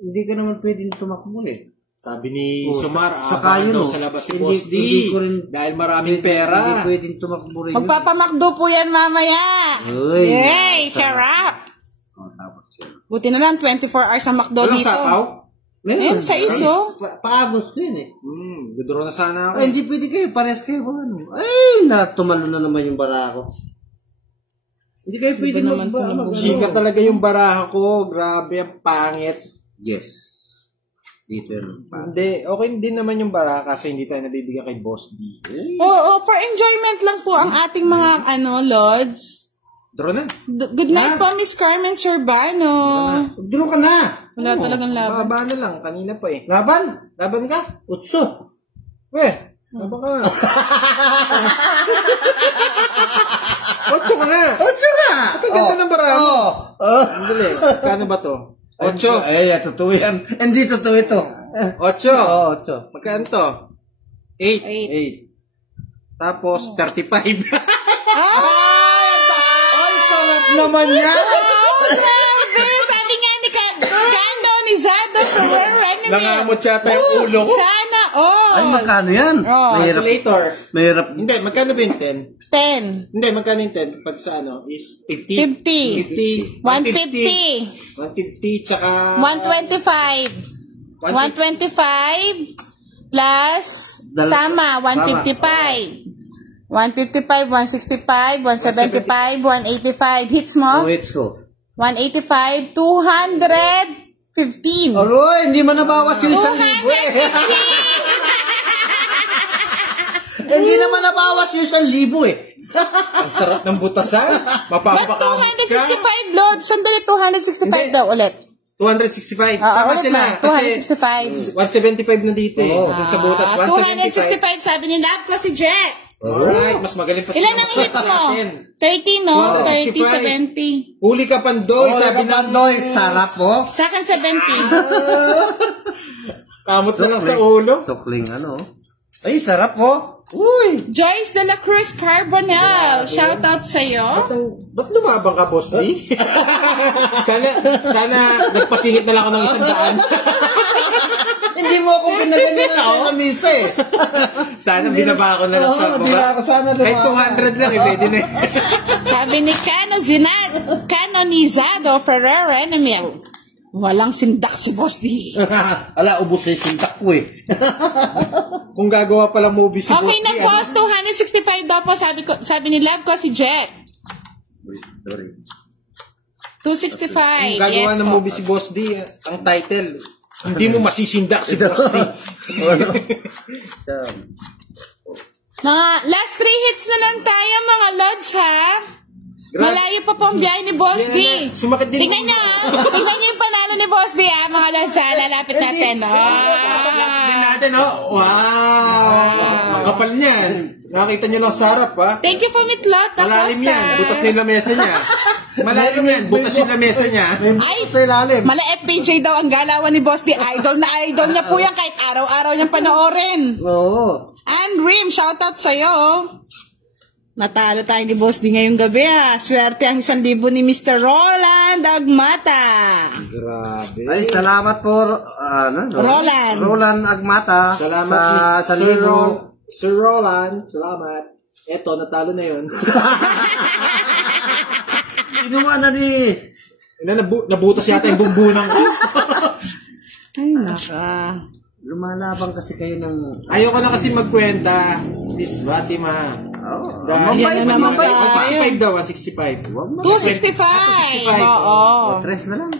Hindi ka naman pwedeng tumakbo eh. Sabi ni Sumar, saka yun, sa labas si hindi- Boss D. hindi ko rin- Dahil maraming pera. Hindi pwedeng tumakbo rin. Magpapamakdo po yan mamaya. Uy, Yay, sarap. Tapos yun. Buti na lang, 24 hours ang McDo Walang dito. sapaw? Ayan, sa iso. Paagos ko yun eh. Dodro na sana ako. Ay, hindi pwede kayo. Parehas kayo. Ay, tumalo na naman yung bara ko. Hindi kayo pwede Iba naman mag- Chika talaga yung baraha ko. Grabe, ang pangit. Yes. Dito yun. Hindi, okay din naman yung baraha kasi hindi tayo nabibigyan kay Boss D. Oo, for enjoyment lang po ang ating mga, Lods. Draw na. Good night po, Miss Carmen Sorbano. Dino ka na. Wala talagang laban. Baba na lang. Kanina pa eh. Laban. Laban ka? Utso. Weh, laban ka. 8 ka nga. Utso nga. Ang ganda ng baraha mo. Andali. Kano ba to? 8. Ay, totoo yan. Hindi totoo ito. 8. Oo, 8. Magkano to? 8. 8. Tapos 35. Ay, sarap naman yan. Sabi nga ni Kando ni Zado Ferrer. Nangamot yata yung ulo ko. Sana all. Ay, magkano yan? Oh. Mahirap. Calculator. Mahirap. Hindi, magkano ba yung 10? 10. Hindi, magkano yung 10? Pag sa is 50. 50. 150. 150, tsaka... 125. 125 plus sama 155. 155, 165, 175, 185. Hits mo? Hits ko. 185, 215. Aroy, hindi man nabawas yung 1,000 eh. Hindi naman nabawas yung 1,000 eh. Ang sarap ng butasan. Ba't Mapapakamot ka. 265 loads? Sandali, 265 Hindi. daw ulit. 265. Oo, Tama ulit sila. na. 265. 175 na dito eh. Kung sa butas, 175. 265 sabi ni Lab ko si Jet. Alright, mas magaling pa Ilan ang hits mo? 30, no? 30, 70. 265. Huli ka, Pandoy. Sabi na. Pandoy, sarap po. Sa akin, 70. Kamot na lang sa ulo. Sukling ano. Ay, sarap po. Uy. Joyce de la Cruz Carbonell. Shout out sa'yo. Ba't lumabang ka, Boss D? sana nagpasingit na lang ako ng 100. Hindi mo ako pinaganyan sa misa eh. Sana binaba ko na lang sa Hindi na ako sana kahit 200 lang, pwede na. Sabi ni Canonizado Ferrer Enemiel. Walang sindak si Boss D. Ala, ubos na yung sintak ko eh. Kung gagawa palang movie si Boss Okay D, na boss, 265 daw po. Sabi ni Lab ko si Jet. Sorry. 265. Kung gagawa Yes ng po. movie si Boss D, ang title, hindi mo masisindak si Boss D. Mga last 3 hits na lang tayo mga lods ha. Malayo pa po ang biyahe ni Boss D. Sumakit din. Tingnan nyo ha. Tingnan nyo yung panalo ni Boss D ha mga lods ha. Lalapit natin. Din natin, oh. Wow! Ang kapal niyan. Nakita niyo lang sa harap, ha? Thank you for Mitlot. Malalim yan. Butas na yung lamesa niya. Malalim yan. Butas yung lamesa niya. Ay, Sa ilalim. mala FPJ daw ang galawan ni Boss D. Idol na idol niya po yan kahit araw-araw niyang panoorin. Oo. And Rim, shoutout sa'yo. Natalo tayo ni Boss D ngayong gabi ha. Swerte ang 1,000 ni Mr. Roland Agmata. Grabe. Ay, salamat po, Roland. Roland Agmata. Salamat, sa libo. Sir Roland. Salamat. Eto, natalo na yun. Kinuha na ni Nabutas yata yung bumbunan ko. Ay, naka. Lumalaban kasi kayo ng... Ayoko na kasi magkwenta. Miss Fatima. Oo. Yan na naman tayo. 165 daw, 165. 265. Oo. Tres na lang.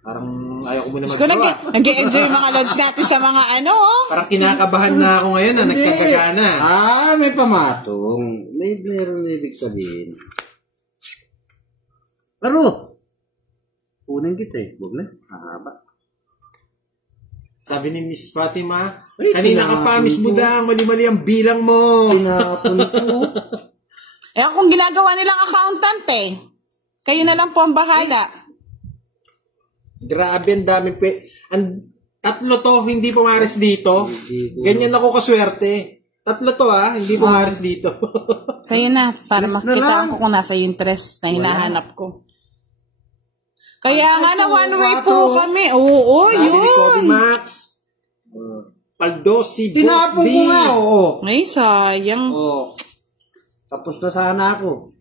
Parang ayoko muna Gusto ko maggawa. nag-enjoy yung mga lods natin sa mga ano, oh. Parang kinakabahan na ako ngayon na nagkakagana. May pamatong. Meron ibig sabihin. Pero, kunin kita eh. Huwag na. Hahaba. Sabi ni Miss Fatima, Ay, kanina ka pa, Miss Budang, mali-mali ang bilang mo. Pinapon ko. Eh, kung ginagawa nilang accountant eh. Kayo na lang po ang bahala. Grabe, ang dami. Tatlo to, hindi pumares dito. Ganyan ako kaswerte. Tatlo to hindi pumares dito. Sa'yo na, para Tres na makitaan lang. ko kung nasa yung interest na hinahanap ko. Kaya nga na one way po kami. Oo, Sabi ni Kobe yun. Max, Paldo, si Boss Tinapon D. ko nga, oo. Ay, sayang. Oo. Tapos na sana ako.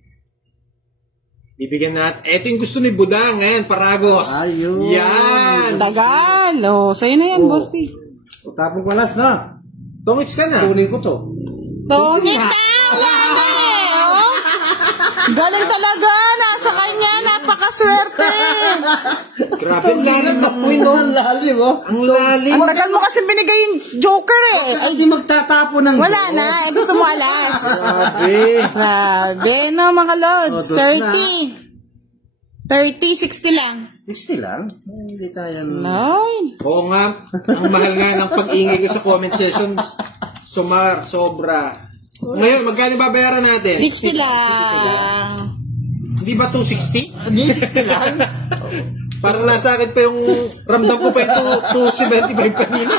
Bibigyan natin. Ito yung gusto ni Budang ngayon, Paragos. Ayun. Yan. Tagal. Oh, sa'yo na yan, Oo. Boss T. O, tapong walas na. Tungits ka na. Kunin ko to. Tungit na! Oh. Galing talaga. Nasa kanya. Napakaswerte. Grabe, ang lalim na po yun, no? Ang lalim, oh. Ang lalim. Ang tagal mo kasi binigay yung joker eh. Ay, Kasi magtatapo ng... wala na. Eh, gusto mo alas. Grabe. Grabe, no, mga lods. Oh, dos na. 30, 60 lang. 60 lang. Hindi tayo... Nine. Oo nga, ang mahal nga ng pag-ingay ko sa comment section, sobra. Ngayon, magkano babayaran natin? 60 lang. Hindi ba 260? Hindi, 60 lang. Parang nasa akin pa yung, ramdam ko pa yung 275 kanina.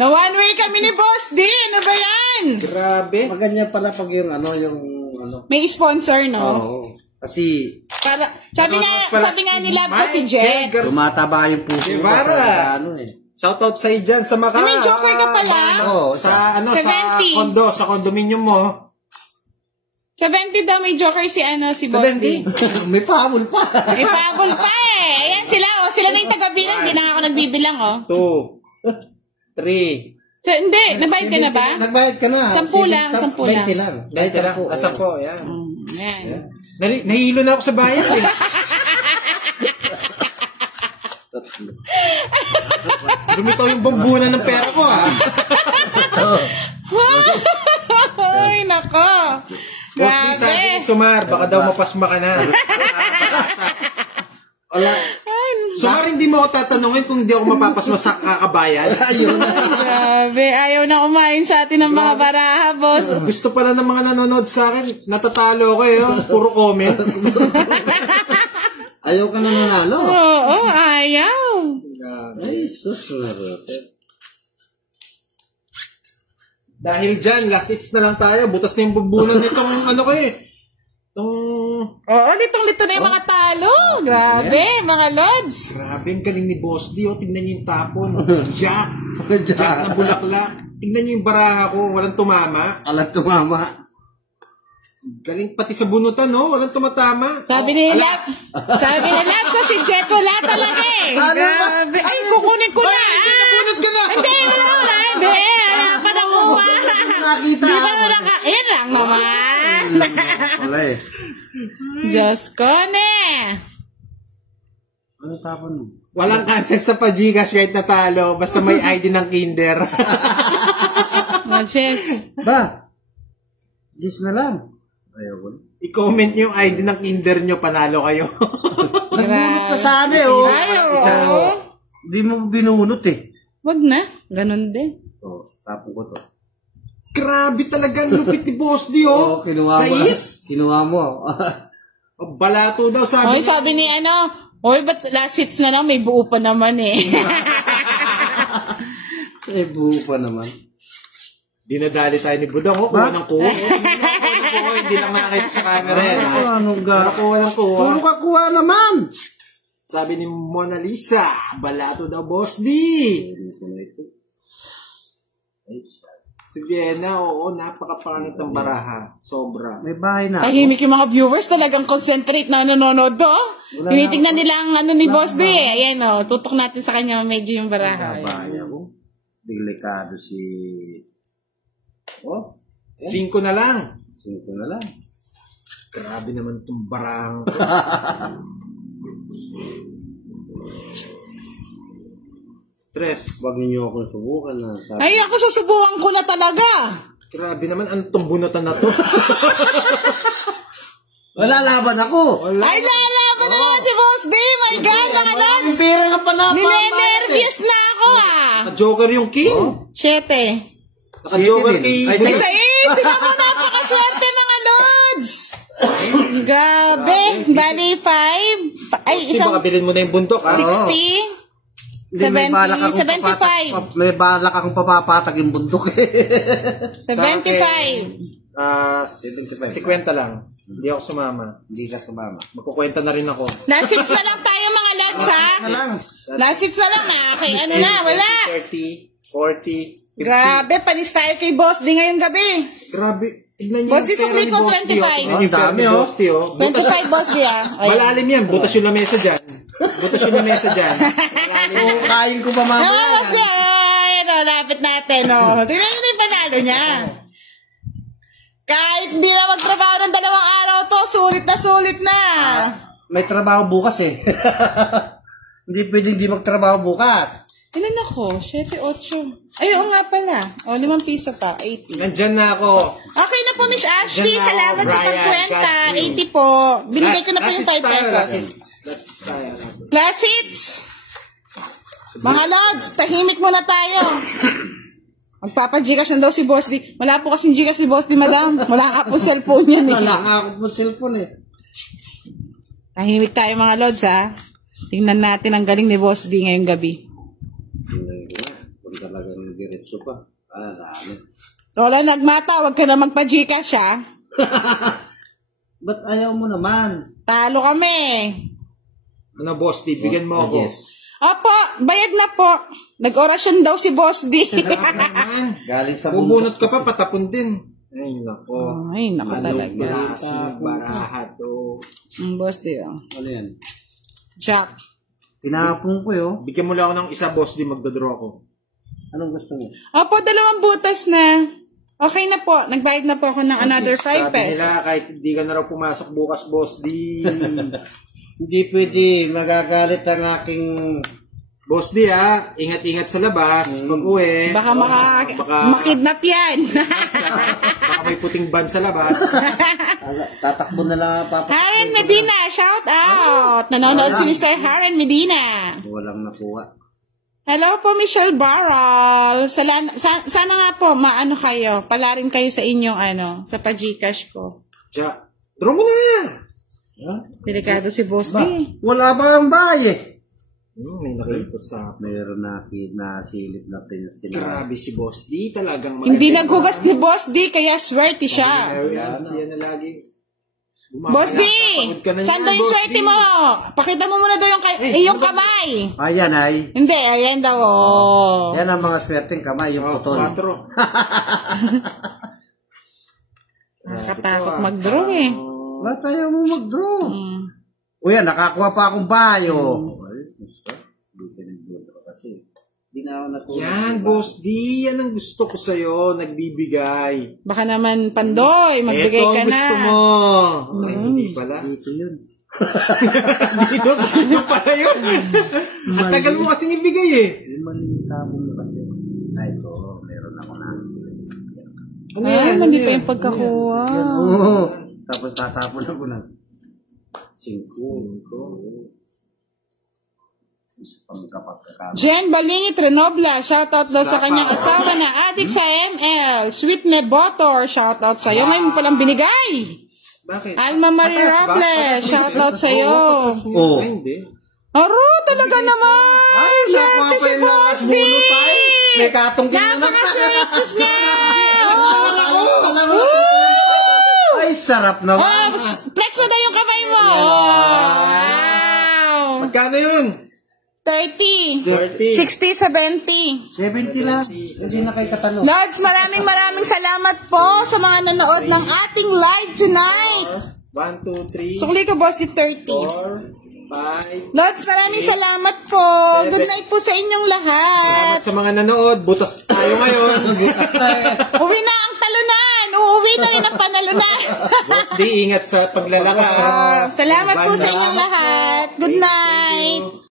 Na one way kami ni Boss D. Ano ba yan? Grabe. Maganda pala pag yung May sponsor, no? Oo. Kasi Para, sabi nga nila po si Jet. tumataba yung puso ko Guevara. sa ano eh. Shoutout sa dyan sa Maka. May joker ka pala? Oo, sa 70. sa condominium mo. 70 daw may joker si Boss D. May pahabol pa. May pabol pa eh. Ayan sila, oh. Sila na yung taga-bilang. Hindi na ako nagbibilang, oh. 2, 3. So, hindi. Nabayad ka na ba? Nagbayad ka na. 10 lang, 10 lang. 20 lang. 20 lang. Oo. Asa po, yan. Ayan. Nahihilo na ako sa bayan eh. Lumitaw yung bambunan ng pera ko Ay, nako. Boss D, sabi ni Grabe. Sumar, baka daw mapasma ka na. Wala. Sumar, hindi mo ako tatanungin kung hindi ako mapapasma sa kakabayan. Grabe. Ayaw na kumain sa atin ng mga baraha, boss. Gusto pala ng mga nanonood sa akin, natatalo ko puro comment. Ayaw ka na nanalo. Oo, ayaw. Ay, sus. Dahil dyan, last hits na lang tayo. Butas na yung bumbunan nitong Oo, litong-lito na yung mga talo. Grabe, mga lods. Grabe, ang galing ni Boss D. Tignan niyo yung tapon. Jack. Jack na bulaklak. Tignan niyo yung baraha ko. Walang tumama. Alam tumama. Galing pati sa bunutan, no? Walang tumatama. Sabi ni Lap ko si Jet, wala talaga eh. Grabe. Ay, kukunin ko na. Bunot ka na! Hindi, wala. Hindi, wala pa nakuha. Nakita Di ba ako. wala ka? Yan lang naman. Wala eh. Diyos ko, ne. Ano tapon mo? Walang cancel sa Pajigas kahit natalo. Basta may ID ng kinder. Moses. Ba? Gis na lang. Ayaw ko. I-comment niyo yung ID ng kinder nyo. Panalo kayo. Nagbunot ka sana eh. Oh. Ay, Isa. oo. Hindi mo binunot eh. Wag na. Ganon din. Oh, tapon ko to. Grabe talaga ang lupit ni Boss D, oh. Kinuha mo. Sais? Kinuha mo. Balato daw Oy, sabi. sabi ni oy, ba't last hits na lang? May buo pa naman eh. Eh, buo pa naman. Dinadali tayo ni Budong, oh. Kuha ng kuha. Hindi lang nakakita sa camera yan. Anong ga? Kuha ng kuha. Puro ka kuha naman. Sabi ni Mona Lisa, balato daw Boss D. Si Vienna, oo, napakapangit ng baraha. Sobra. May bahay na ako. Tahimik yung mga viewers, talagang concentrate na nanonood, oh. Wala Tinitingnan nila ang ano ni Boss D, eh. Ayan, oh. Tutok natin sa kanya medyo yung baraha. May bahay ako. Delikado si... Oh, 5 na lang. 5 na lang. Grabe naman itong barahang. Stress. Huwag ninyo akong subukan na. Ay, ako susubukan ko na talaga. Grabe naman, anong itong bunutan na to? Wala laban ako. Wala. Ay, lalaban na naman si Boss D. My God, mga lads. Pera nga pa na. Ninenervyos na ako, ah. Naka-joker yung king. 7. Naka-joker Siete kay... din. Ay, Ay, sa is. Tingnan mo, napakaswerte, mga lods. Grabe. Bali, 5. Ay, Boss D, isang baka bilhin mo na yung buntok, ha? 60. Hindi, may 70, balak akong 75. papatag- May balak akong papapatag yung bundok eh. 75. 50 lang. Hindi ako sumama. Hindi ka sumama. Magkukwenta na rin ako. Last 6 na lang tayo, mga lods, ha? Na lang. Last 6 na lang, na. Okay, ano na, wala. 30, 40, 50. Grabe, panis tayo kay Boss D ngayong gabi. Grabe. Tignan niyo Boss D, yung pera sukli ni ko, Boss D, 25. oh. Tignan niyo yung pera ni Ang dami, Boss D, oh. 25, Boss D, ah. Ayan. Malalim yan. Butas yung lamesa dyan. Butas yung lamesa dyan. Kung kain ko pa Ah, mamaya. Boss D, ay, no, lapit natin, oh. Tingnan niyo na yung panalo niya. Kahit hindi na magtrabaho ng 2 araw to, sulit na. May trabaho bukas eh. Hindi pwedeng di magtrabaho bukas. Ilan ako? 7, 8. Ay, oo nga pala. O, 5 piso pa. 80. Nandyan na ako. Okay na po, Miss Ashley. Diyan na ako, Salamat sa Brian. pagkwenta. God bless. 80 po. Binigay ko na po yung 5 pesos. That's style. Last hits. Mga lods, tahimik muna tayo. Magpapa-Gcash na daw si Boss D. Wala po kasing Gcash si Boss D, madam. Wala nga po cellphone yan eh. Wala nga ako po cellphone eh. Tahimik tayo mga lods, ha. Tingnan natin ang galing ni Boss D ngayong gabi. Tingnan ko nga. Kung talagang diretso pa. Dami. Lola, nagmata. Huwag ka na magpa-Gcash, ha. Ba't ayaw mo naman? Talo kami. Ano, Boss D? Bigyan mo ako. Yes. Opo, bayad na po. Nag-orasyon daw si Boss D. Naman. Galing sa Bubunot ka pa, patapon din. Ay, nako. Ay, naku talaga. Klase ng baraha to. Boss D, oh. Ano yan? Jack. Tinapong ko yun. Bigyan mo lang ako ng isa, Boss D. Magdodraw ako. Anong gusto mo? Opo, 2 butas na. Okay na po. Nagbayad na po ako ng another 5 Sabi pesos. nila, kahit hindi ka na raw pumasok bukas, Boss D. Hindi pwede. Magagalit ang aking... Boss D, ha? Ingat-ingat sa labas. Pag-uwi. Baka makidnap yan. Baka may puting ban sa labas. Tatakbo na lang papa. Haren Medina, shout out. Nanonood si Mr. Haren Medina. Walang nakuha. Hello po, Michelle Barral. Sana nga po, maano kayo. Palarin kayo sa inyong sa pa-Gcash ko. Diya, draw mo na! Delikado si Boss D. Wala ba ang bahay eh? May nakita sa... Mayroon na nasilip na sila. Grabe si Boss D. Talagang Hindi naghugas ni Boss D, kaya swerte siya. Yan, siya na lagi. Boss D! Saan daw yung swerte mo? Pakita mo muna daw yung iyong kamay. Ayan ay. Hindi, ayan daw. Oh. Yan ang mga swerteng kamay, yung putol. 4. Nakatakot mag-draw eh. Ba't ayaw mo mag-draw? O yan, nakakuha pa akong bayo. Kasi, di na ako nakuha. Yan, Boss D. Yan ang gusto ko sa'yo. Nagbibigay. Baka naman, Pandoy, magbigay Ito ka ang gusto na. mo. Ay, hindi pala. Dito yun. Dito pala yun. Ang tagal mo kasing ibigay eh. Yung malita mo kasi. Ay, ito, meron ako na. Ano Ay, yan? mali Ano pa yan? yung pagkakuha. Oo. Tapos tatapon ako ng 5. Jen Balingit Renobla, shoutout daw sa kanyang asawa na adik sa ML. Sweet Me Botor, shoutout sa'yo. Ngayon mo palang binigay. Bakit? Alma Marie Patas ba? Robles, Patas shoutout ba? sa'yo. Oo, patas yun. Oo. Ay, hindi. Aro, talaga naman. Ay, Swerte si Boss D. May katong Napaka-swerte niya. Ay, sarap naman. Flex mo daw yung kamay mo. Wow. Magkano yun? 30. 30. 60, 70. 70 lang. Hindi na kayo katalo. Lods, maraming salamat po sa mga nanood ng ating live tonight. 1, 2, 3, Sukli ko, boss, di 30. 4, 5. Lods, maraming salamat po. Good night po sa inyong lahat. Salamat sa mga nanood. Butas tayo ngayon. Uwi na ang talunan. Uuwi na rin ang panalunan. Boss D, ingat sa paglalakad. Salamat po sa inyong lahat. Good night.